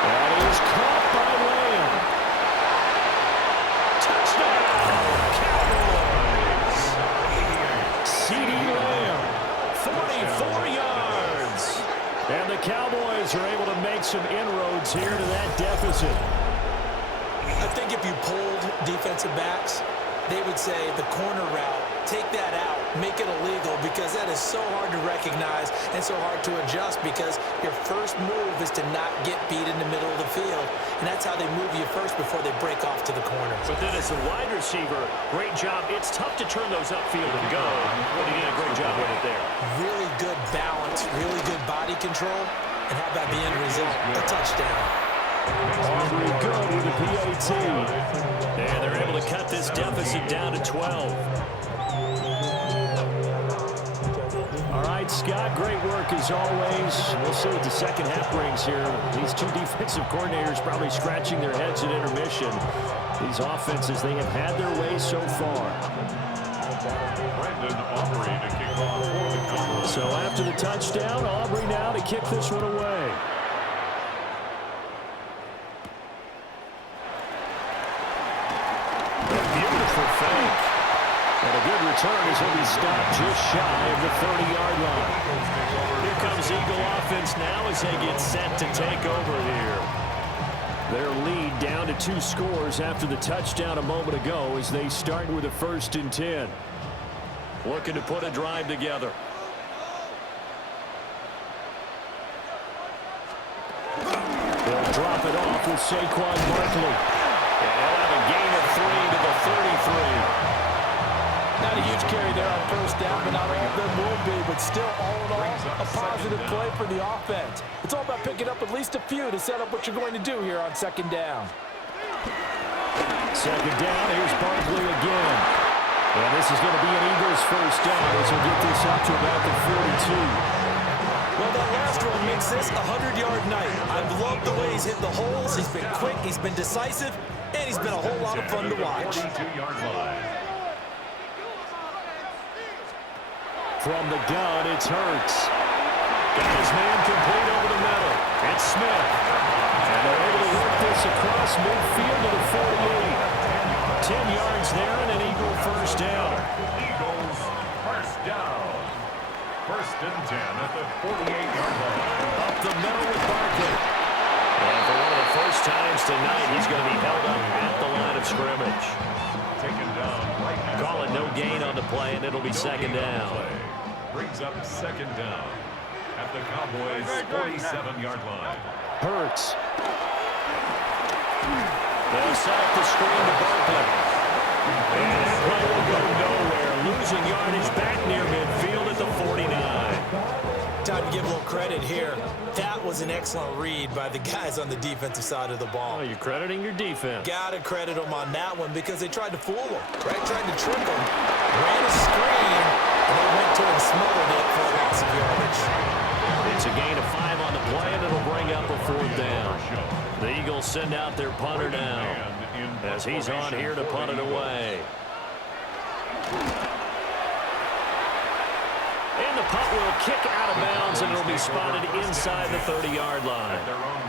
That is caught by Lamb. Touchdown, Cowboys. CeeDee Lamb, 44 yards. And the Cowboys are able to make some inroads here to that deficit. I think if you polled defensive backs, they would say the corner route, take that out, make it illegal, because that is so hard to recognize and so hard to adjust, because your first move is to not get beat in the middle of the field, and that's how they move you first before they break off to the corner. But then as a wide receiver, great job. It's tough to turn those upfield and go, but he did a great job with it there. Really good balance, really good body control, and how about the end result? A touchdown. Aubrey good with the PAT. And they're able to cut this deficit down to 12. All right, Scott, great work as always. We'll see what the second half brings here. These two defensive coordinators probably scratching their heads at intermission. These offenses, they have had their way so far. Brandon Aubrey to kick off for the Cowboys. So after the touchdown, Aubrey now to kick this one away. And a good return as he'll be stopped just shy of the 30-yard line. Here comes Eagle offense now as they get set to take over here. Their lead down to 2 scores after the touchdown a moment ago as they start with a 1st and 10. Looking to put a drive together. They'll drop it off with Saquon Barkley. And they'll have a gain of 3 to the 33. Not a huge carry there on first down, but not all of them will be. But still, all in all, a positive play for the offense. It's all about picking up at least a few to set up what you're going to do here on 2nd down. 2nd down, here's Barkley again. And this is going to be an Eagles first down as we get this up to about the 42. Well, that last one makes this a 100-yard night. I've loved the way he's hit the holes. He's been quick, he's been decisive, and he's been a whole lot of fun to watch. 42-yard line. From the gun, it's Hurts. Got his man complete over the middle. It's Smith. And they're able to work this across midfield to the 48. 10 yards there and an Eagle first down. Eagles first down. First and 10 at the 48-yard line. Up the middle with Barkley. And for one of the first times tonight, he's going to be held up at the line of scrimmage. Taken down right at Call it no gain on the play, and it'll be second down. Brings up second down at the Cowboys' 47-yard line. Hurts. They'll set up the screen to Barkley. And that play will go nowhere. Losing yardage back near midfield at the 49. Time to give a little credit here. That was an excellent read by the guys on the defensive side of the ball. Oh, you're crediting your defense. Gotta credit them on that one because they tried to fool him, right? Tried to trick him. Ran a screen, and they went to and smothered it for a loss of yardage. It's a gain of 5 on the play, and it'll bring up a fourth down. The Eagles send out their punter now as he's on here to punt it away. And the punt will kick out of bounds, and it'll be spotted inside the 30-yard line.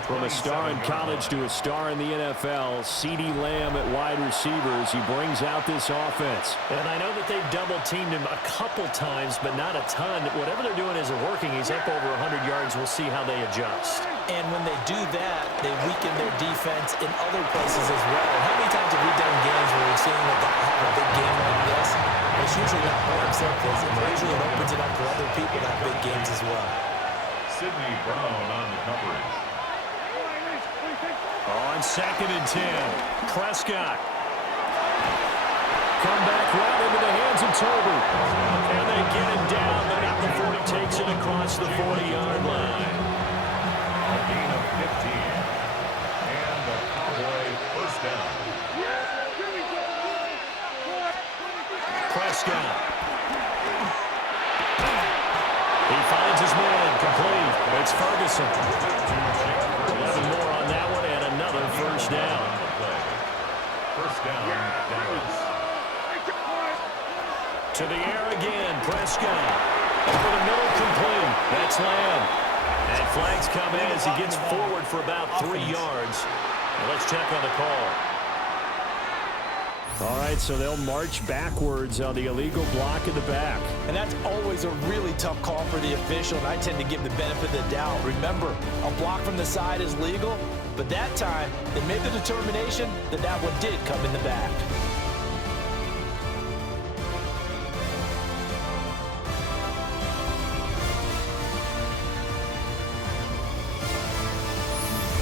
From a star in college to a star in the NFL, CeeDee Lamb at wide receivers. He brings out this offense. And I know that they've double-teamed him a couple times, but not a ton. Whatever they're doing isn't working. He's up over 100 yards. We'll see how they adjust. And when they do that, they weaken their defense in other places as well. How many times have we done games where we've seen a guy have a big game like this? It's usually not by himself, is it? Usually it opens it up for other people to have big games as well. Sidney Brown on the coverage. On second and 10, Prescott. Come back right into the hands of Toby. And they get him down, but not before he takes it across the 40-yard line. A gain of 15. And the Cowboy first down. Prescott. He finds his man complete. It's Ferguson. 11 more on that one and another first down. First down, Dallas. To the air again, Prescott. Over the middle, complete. That's Lamb. And flags come in as he gets forward for about 3 yards. And let's check on the call. All right, so they'll march backwards on the illegal block in the back. And that's always a really tough call for the official, and I tend to give the benefit of the doubt. Remember, a block from the side is legal, but that time they made the determination that that one did come in the back.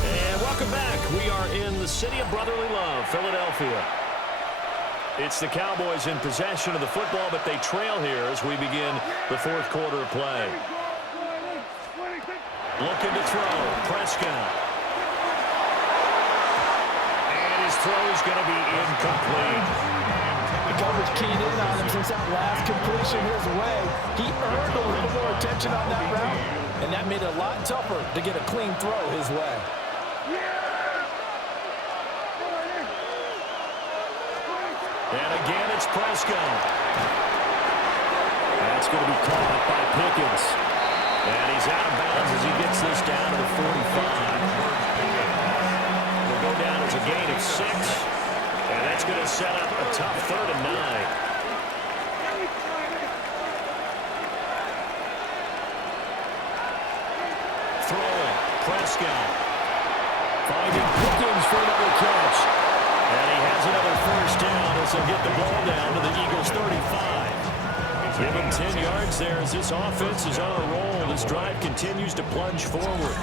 And welcome back. We are in the city of brotherly love, Philadelphia. It's the Cowboys in possession of the football, but they trail here as we begin the fourth quarter of play. Looking to throw, Prescott. And his throw is going to be incomplete. The coverage keyed in on him since that last completion his way. He earned a little more attention on that route, and that made it a lot tougher to get a clean throw his way. And again, it's Prescott. That's going to be caught by Pickens. And he's out of bounds as he gets this down to the 45. Will go down as a gain of 6. And that's going to set up a tough 3rd and 9. Throwing, Prescott. Finding Pickens for another catch. And he has another first down as they'll get the ball down to the Eagles' 35. Give him 10 yards there as this offense is on a roll. This drive continues to plunge forward.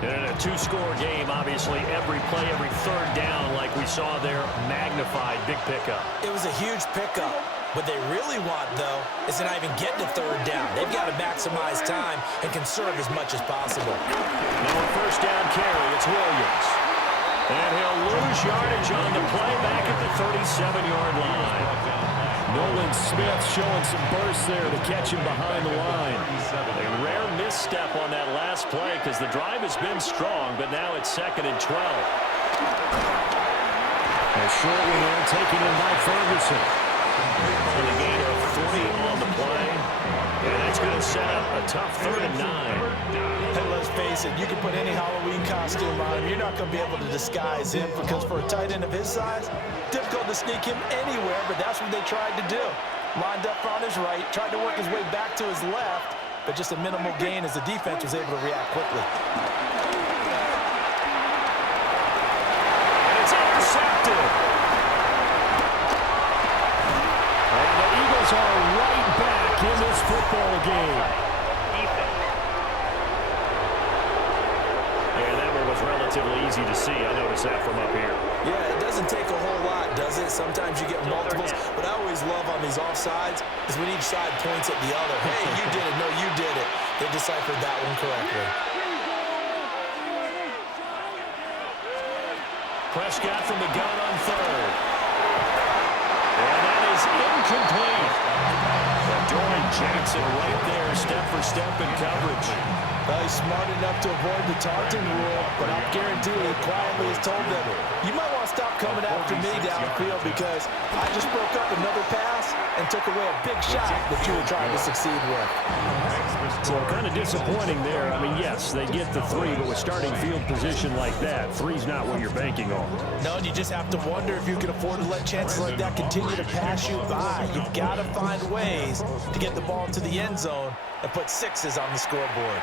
And in a 2-score game, obviously, every play, every 3rd down, like we saw there, magnified, big pickup. It was a huge pickup. What they really want, though, is to not even get to 3rd down. They've got to maximize time and conserve as much as possible. Now a first down carry, it's Williams. And he'll lose yardage on the play back at the 37-yard line. Nolan Smith showing some burst there to catch him behind the line. A rare misstep on that last play because the drive has been strong, but now it's 2nd and 12. A short one there taken in by Ferguson. For the gain of 40 on the play. And that's going to set up a tough 3rd and 9. Hey, let's face it, you can put any Halloween costume on him. You're not going to be able to disguise him because for a tight end of his size, difficult to sneak him anywhere, but that's what they tried to do. Lined up on his right, tried to work his way back to his left, but just a minimal gain as the defense was able to react quickly. And it's intercepted. And the Eagles are right back in this football game. And that one was relatively easy to see. I noticed that from up here. Yeah, it doesn't take a whole lot, does it? Sometimes you get multiples, but I always love on these offsides is when each side points at the other. Hey, you did it. No, you did it. They deciphered that one correctly. Prescott from the gun on 3rd. And that is incomplete. Dorian Jackson right there, step for step in coverage. Well, he's smart enough to avoid the taunting rule, but I guarantee he quietly has told them, you might want to stop coming after me down the field because I just broke up another pass and took away a big shot that you were trying to succeed with. So kind of disappointing there. I mean, yes, they get the 3, but with starting field position like that, 3's not what you're banking on. No, and you just have to wonder if you can afford to let chances like that continue to pass you by. You've got to find ways to get the ball into the end zone and put 6s on the scoreboard.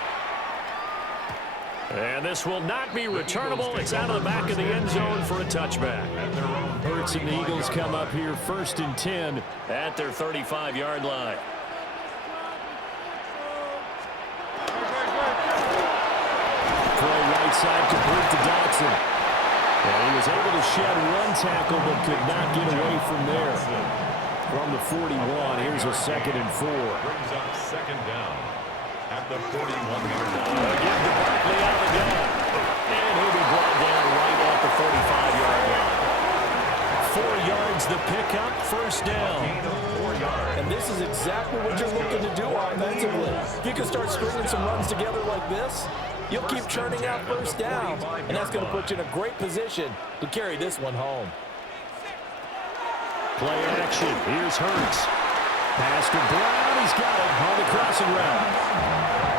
And this will not be returnable. It's out of the back of the end zone for a touchback. Hurts and the Eagles come up here 1st and 10 at their 35-yard line. Play right side complete to Dotson. And he was able to shed 1 tackle but could not get away from there. From the 41, here's a 2nd and 4. Brings up 2nd down at the 41-yard line. Again to Barkley out of the gun. And he'll be brought down right at the 45-yard line. 4 yards the pickup, 1st down. And this is exactly what you're looking to do offensively. If you can start stringing some runs together like this, you'll keep churning out 1st down, and that's going to put you in a great position to carry this one home. Play action. Here's Hurts. Pass to Brown. He's got it on the crossing route.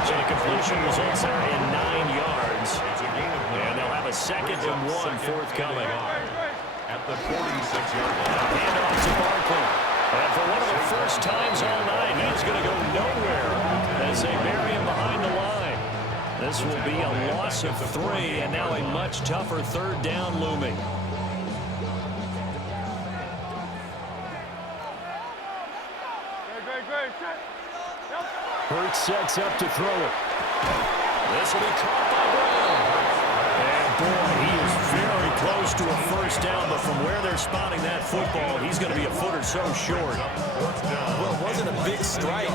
And completion results there in 9 yards. And they'll have a 2nd and 1 forthcoming. At the 46-yard line. Hand off to Barkley. And for one of the first times all night, he's going to go nowhere as they bury him behind the line. This will be a loss of 3, and now a much tougher 3rd down looming. Hurts sets up to throw it. This will be caught by Brown. And boy, he is very close to a 1st down, but from where they're spotting that football, he's going to be a foot or so short. Well, it wasn't a big strike,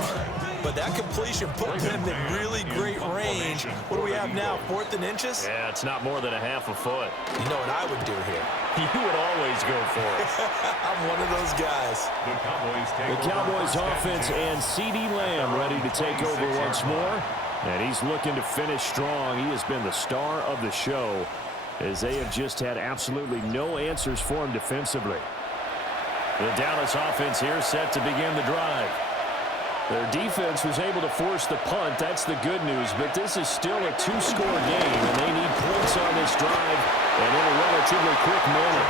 but that completion put him in really great range. What do we have now, 4th and inches? Yeah, it's not more than a half a foot. You know what I would do here? You would always go for it. I'm one of those guys. The Cowboys offense and C.D. Lamb ready to take over once more. And he's looking to finish strong. He has been the star of the show as they have just had absolutely no answers for him defensively. The Dallas offense here set to begin the drive. Their defense was able to force the punt. That's the good news. But this is still a 2-score game, and they need points on this drive and in a relatively quick manner.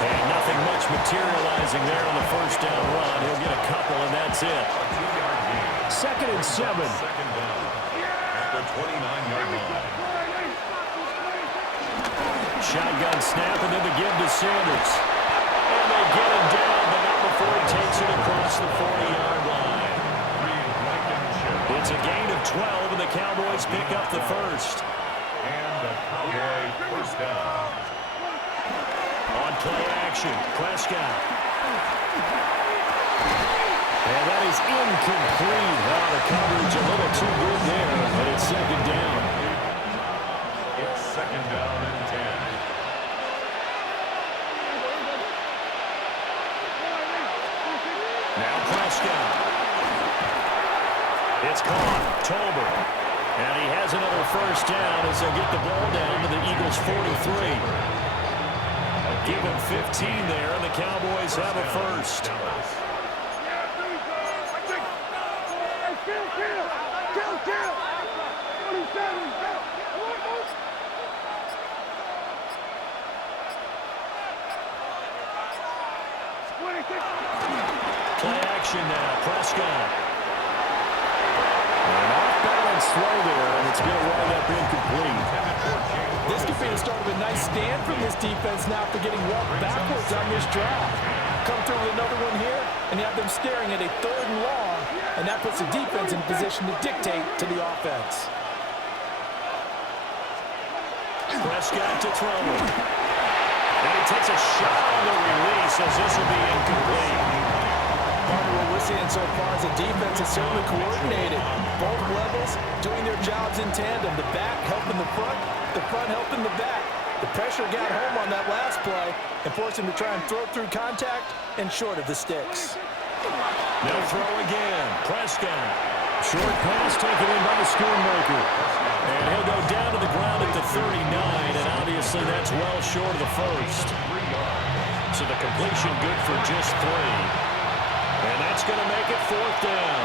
And nothing much materializing there on the 1st down run. He'll get a couple, and that's it. 2nd and 7. Second down at the 29-yard line. Shotgun snap, and then the give to Sanders. And they get him down, but not before he takes it across the 40-yard line. It's a gain of 12, and the Cowboys pick up the 1st. And the Cowboy 1st down. On play action, Prescott. And that is incomplete. Well, the coverage a little too good there, but it's 2nd down. It's 2nd down and 10. It's caught. Tolbert. And he has another first down as they get the ball down to the Eagles' 43. Give him 15 there, and the Cowboys have a first. Play action now. Prescott. An off-balance throw there, and it's going to wind up incomplete. This could be the start of a nice stand from this defense now for getting walked backwards on this drive. Come through with another one here, and you have them staring at a 3rd and long, and that puts the defense in position to dictate to the offense. Prescott to throw. And he takes a shot on the release as this will be incomplete. Part of what we're seeing so far is the defense is certainly coordinated. Both levels doing their jobs in tandem. The back helping the front helping the back. The pressure got home on that last play and forced him to try and throw through contact and short of the sticks. No throw again. Prescott. Short pass taken in by the Schoonmaker. And he'll go down to the ground at the 39, and obviously that's well short of the first. So the completion good for just 3. And that's going to make it 4th down.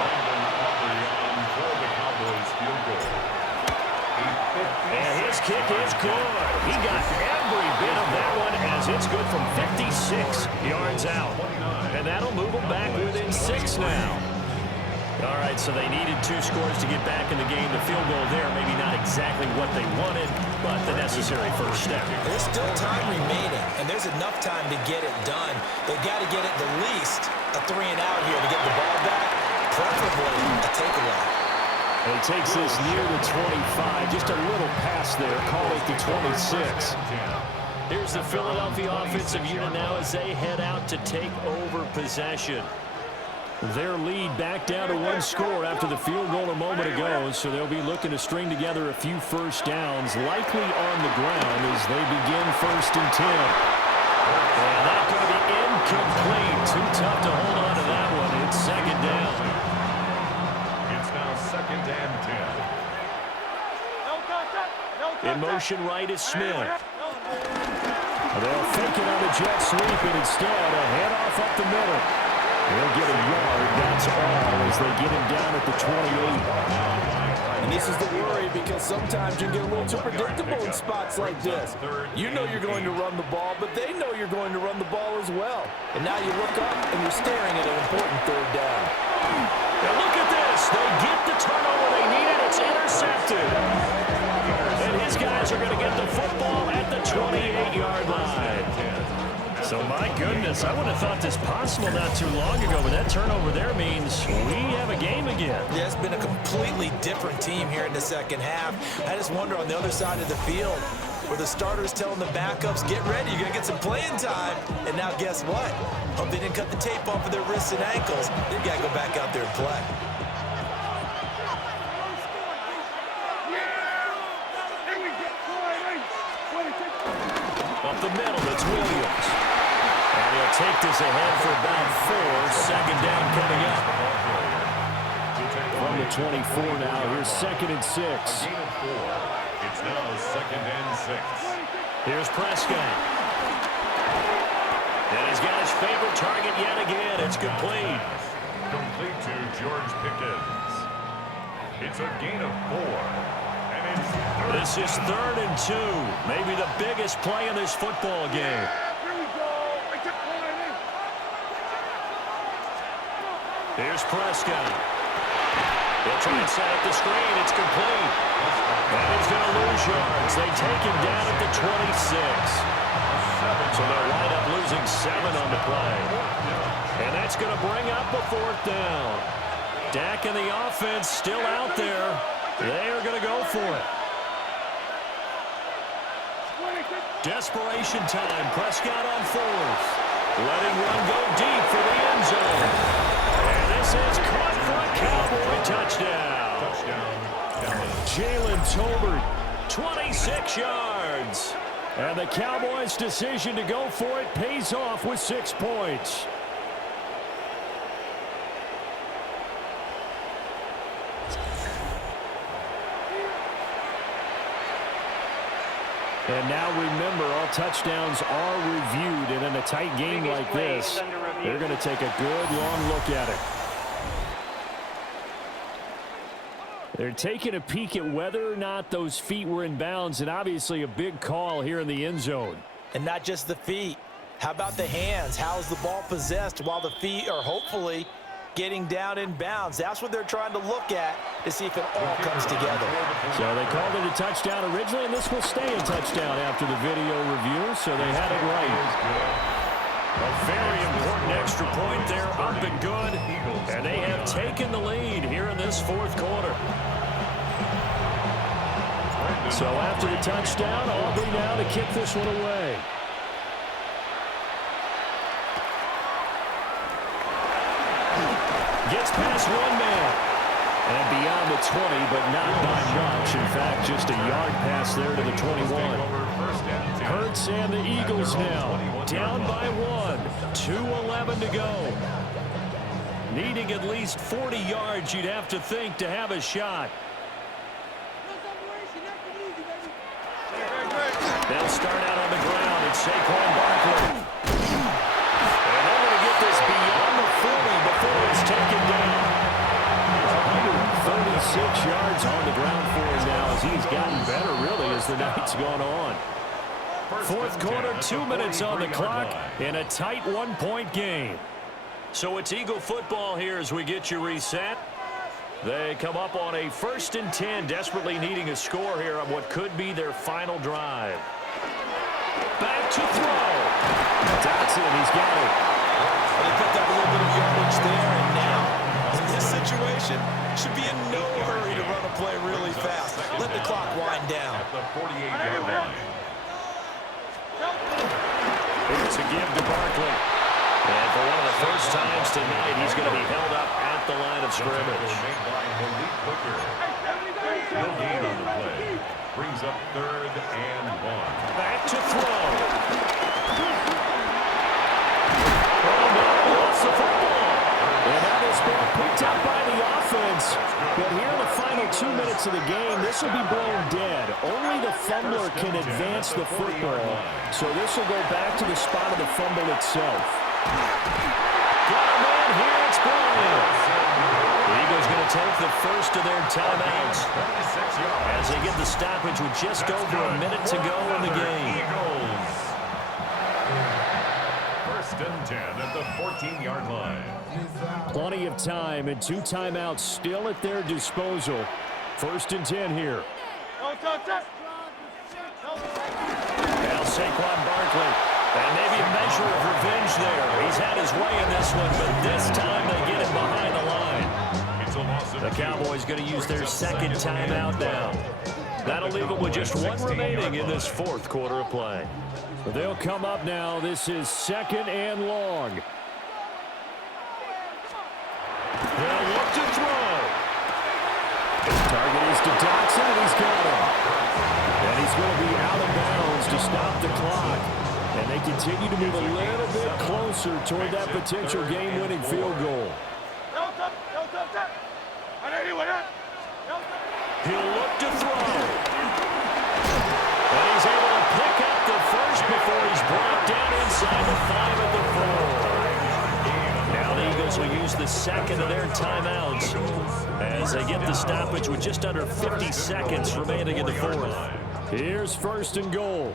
And his kick is good. He got every bit of that one as it's good from 56 yards out. And that'll move them back within 6 now. All right, so they needed 2 scores to get back in the game. The field goal there, maybe not exactly what they wanted, but the necessary first step. There's still time remaining, and there's enough time to get it done. They've got to get it the least a 3-and-out here to get the ball back, preferably a takeaway. And he takes this near the 25, just a little pass there, call it the 26. Here's the Philadelphia offensive unit now as they head out to take over possession. Their lead back down to 1 score after the field goal a moment ago, so they'll be looking to string together a few first downs, likely on the ground as they begin 1st and 10. And that's going to be incomplete. Too tough to hold on to that one. It's 2nd down. It's now 2nd and 10. In motion right is Smith. They'll fake it on a jet sweep, and instead a handoff up the middle. They'll get a yard, that's all, as they get him down at the 28. And this is the worry because sometimes you get a little too predictable in spots like this. You know you're going to run the ball, but they know you're going to run the ball as well. And now you look up and you're staring at an important 3rd down. Now look at this. They get the turnover they needed. It's intercepted. And his guys are going to get the football at the 28-yard line. So, my goodness, I would have thought this possible not too long ago, but that turnover there means we have a game again. Yeah, it's been a completely different team here in the 2nd half. I just wonder on the other side of the field where the starters telling the backups, get ready, you're going to get some playing time. And now guess what? Hope they didn't cut the tape off of their wrists and ankles. They've got to go back out there and play. Up the middle, it's Williams. And he'll take this ahead for about 4. 2nd down coming up. From the 24 now, here's 2nd and 6. It's now 2nd and 6. Here's Prescott. And he's got his favorite target yet again. It's complete. Complete to George Pickens. It's a gain of 4. This is 3rd and 2. Maybe the biggest play in this football game. Here's Prescott. They'll try and set up the screen. It's complete. And he's going to lose yards. They take him down at the 26. So they'll wind up losing 7 on the play. And that's going to bring up a 4th down. Dak and the offense still out there. They are going to go for it. Desperation time. Prescott on 4th. Letting one go deep for the end zone. And this is caught for a Cowboy touchdown. Jalen Tolbert, 26 yards. And the Cowboys' decision to go for it pays off with 6 points. And now remember, all touchdowns are reviewed, and in a tight game like this, they're going to take a good long look at it. They're taking a peek at whether or not those feet were in bounds, and obviously a big call here in the end zone. And not just the feet. How about the hands? How is the ball possessed while the feet are hopefully getting down in bounds? That's what they're trying to look at to see if it all comes together. So they called it a touchdown originally, and this will stay a touchdown after the video review, so they had it right. A very important extra point there, up and good, and they have taken the lead here in this fourth quarter. So after the touchdown, Aubrey now to kick this one away. Gets past one man. And beyond the 20, but not by much. In fact, just a yard pass there to the 21. Hurts and the Eagles now down by 1. 2:11 to go. Needing at least 40 yards, you'd have to think, to have a shot. They'll start out on the ground. It's Saquon Barkley. And they're going to get this beyond the 40 before it's taken down. 136 yards on the ground for him now as he's gotten better, really, as the night's gone on. Fourth quarter, 2 minutes on the clock in a tight one-point game. So it's Eagle football here as we get you reset. They come up on a 1st and 10, desperately needing a score here on what could be their final drive. Back to throw. Dotson, he's got it. Well, they picked up a little bit of yardage there, and now, in this situation, should be in no hurry to run a play really fast. Let the clock wind down. At the 48-yard line. It's a give to Barkley. And for one of the first times tonight, he's going to be held up at the line of scrimmage. No gain on the play. Brings up 3rd and 1. Back to throw. Oh, no, he lost the football. And that has been picked up by the offense. But here in the final 2 minutes of the game, this will be blown dead. Only the fumbler can advance the football. So this will go back to the spot of the fumble itself. Got a man here, it's Bryant. The Eagles going to take the first of their timeouts as they get the stoppage with just over a minute to go in the game. 1st and 10 at the 14-yard line. Plenty of time and 2 timeouts still at their disposal. 1st and 10 here. Now Saquon Barkley. And maybe a measure of revenge there. He's had his way in this one, but this time they get him behind the line. The Cowboys going to use their 2nd timeout now. That'll leave them with just 1 remaining in this 4th quarter of play. They'll come up now. This is 2nd and long. They'll look to throw. Target is to Dotson, and he's got him. And he's going to be out of bounds to stop the clock. And they continue to move a little bit closer toward that potential game-winning field goal. He'll look to throw. And he's able to pick up the first before he's brought down inside the 5 at the 4. Now the Eagles will use the 2nd of their timeouts as they get the stoppage with just under 50 seconds remaining in the 4th. Here's 1st and goal.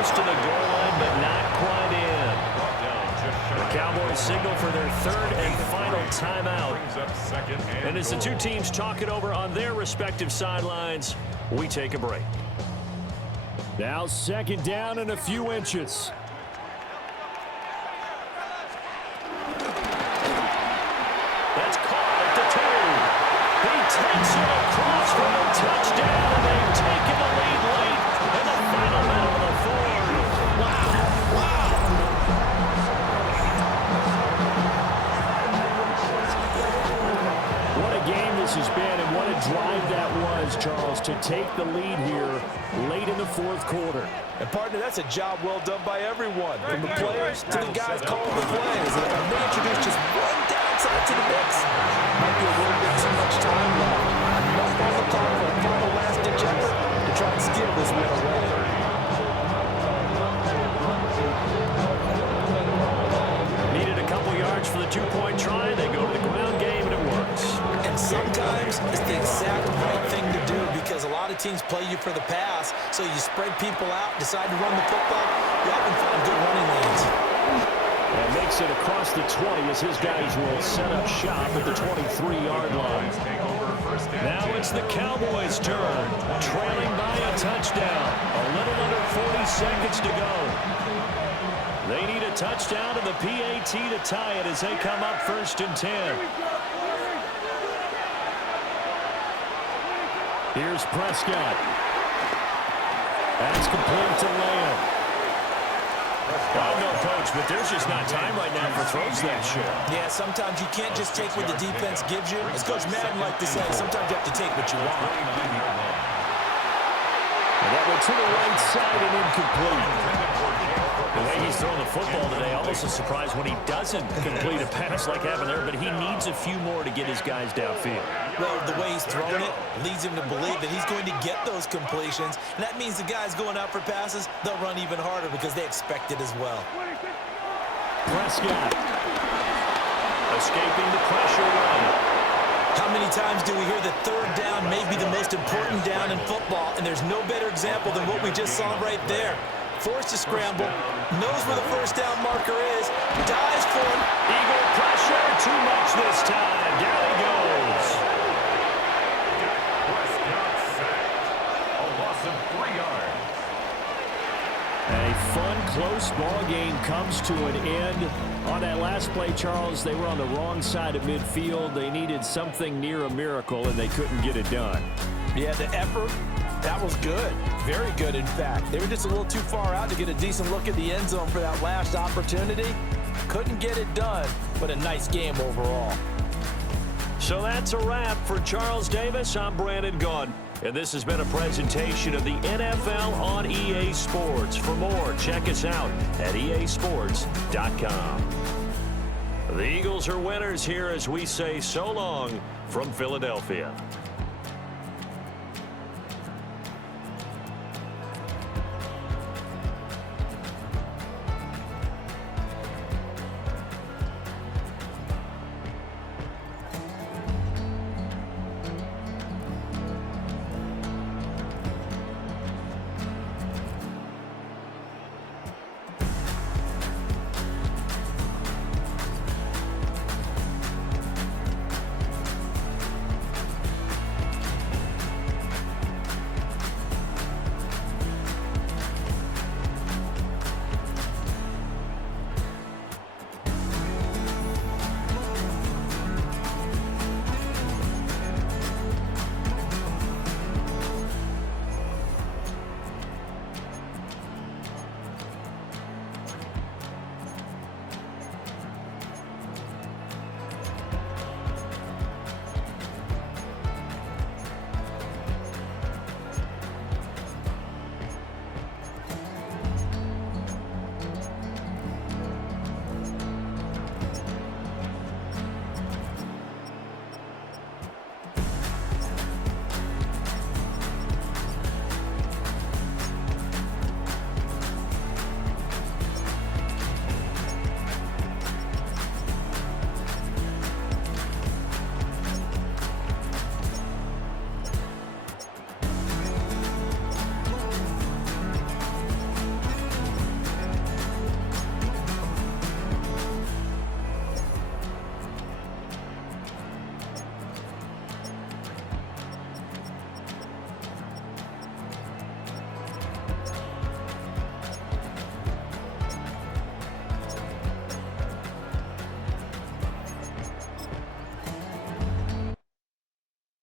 To the goal line, but not quite in. The Cowboys signal for their 3rd and final timeout. And as the 2 teams talk it over on their respective sidelines, we take a break. Now 2nd down and a few inches. That's caught at the 2. He takes it across for a touchdown, and they've taken the lead late in the final minute of the 4th. What a game this has been, and what a drive that was, Charles, to take the lead here late in the fourth quarter. And, partner, that's a job well done by everyone, from the players to the guys calling the plays. And if they introduce just one downside to the mix, might be a little bit too much time left. Enough on the clock for a final last-ditch effort to try and steal this win away. Needed a couple yards for the two-point try. They go to the ground game, and it works. And sometimes it's the exact right thing to do because a lot of teams play you for the pass, so you spread people out, decide to run the football, you often find good running lanes. And makes it across the 20 as his guys will set up shop at the 23-yard line. Now it's the Cowboys' turn, trailing by a touchdown. A little under 40 seconds to go. They need a touchdown and the PAT to tie it as they come up 1st and 10. Here's Prescott. That's complete to Lamb. I know, Coach, but there's just not time right now for throws that short. Yeah, sometimes you can't just take what the defense gives you. As Coach Madden liked to say, sometimes you have to take what you want. And that went to the right side and incomplete. The way he's throwing the football today, almost a surprise when he doesn't complete a pass like happened there, but he needs a few more to get his guys downfield. Well, the way he's thrown it leads him to believe that he's going to get those completions, and that means the guys going out for passes, they'll run even harder because they expect it as well. Prescott escaping the pressure run. How many times do we hear that third down may be the most important down in football, and there's no better example than what we just saw right there. Forced to scramble, knows where the first down marker is, dives for it. Eagle pressure, too much this time. Down he goes. Prescott sacked. A loss of 3 yards. A fun, close ball game comes to an end. On that last play, Charles, they were on the wrong side of midfield. They needed something near a miracle, and they couldn't get it done. Yeah, the effort, that was good. Very good, in fact. They were just a little too far out to get a decent look at the end zone for that last opportunity. Couldn't get it done, but a nice game overall. So that's a wrap for Charles Davis. I'm Brandon Gaudin, and this has been a presentation of the NFL on EA Sports. For more, check us out at easports.com. The Eagles are winners here as we say so long from Philadelphia.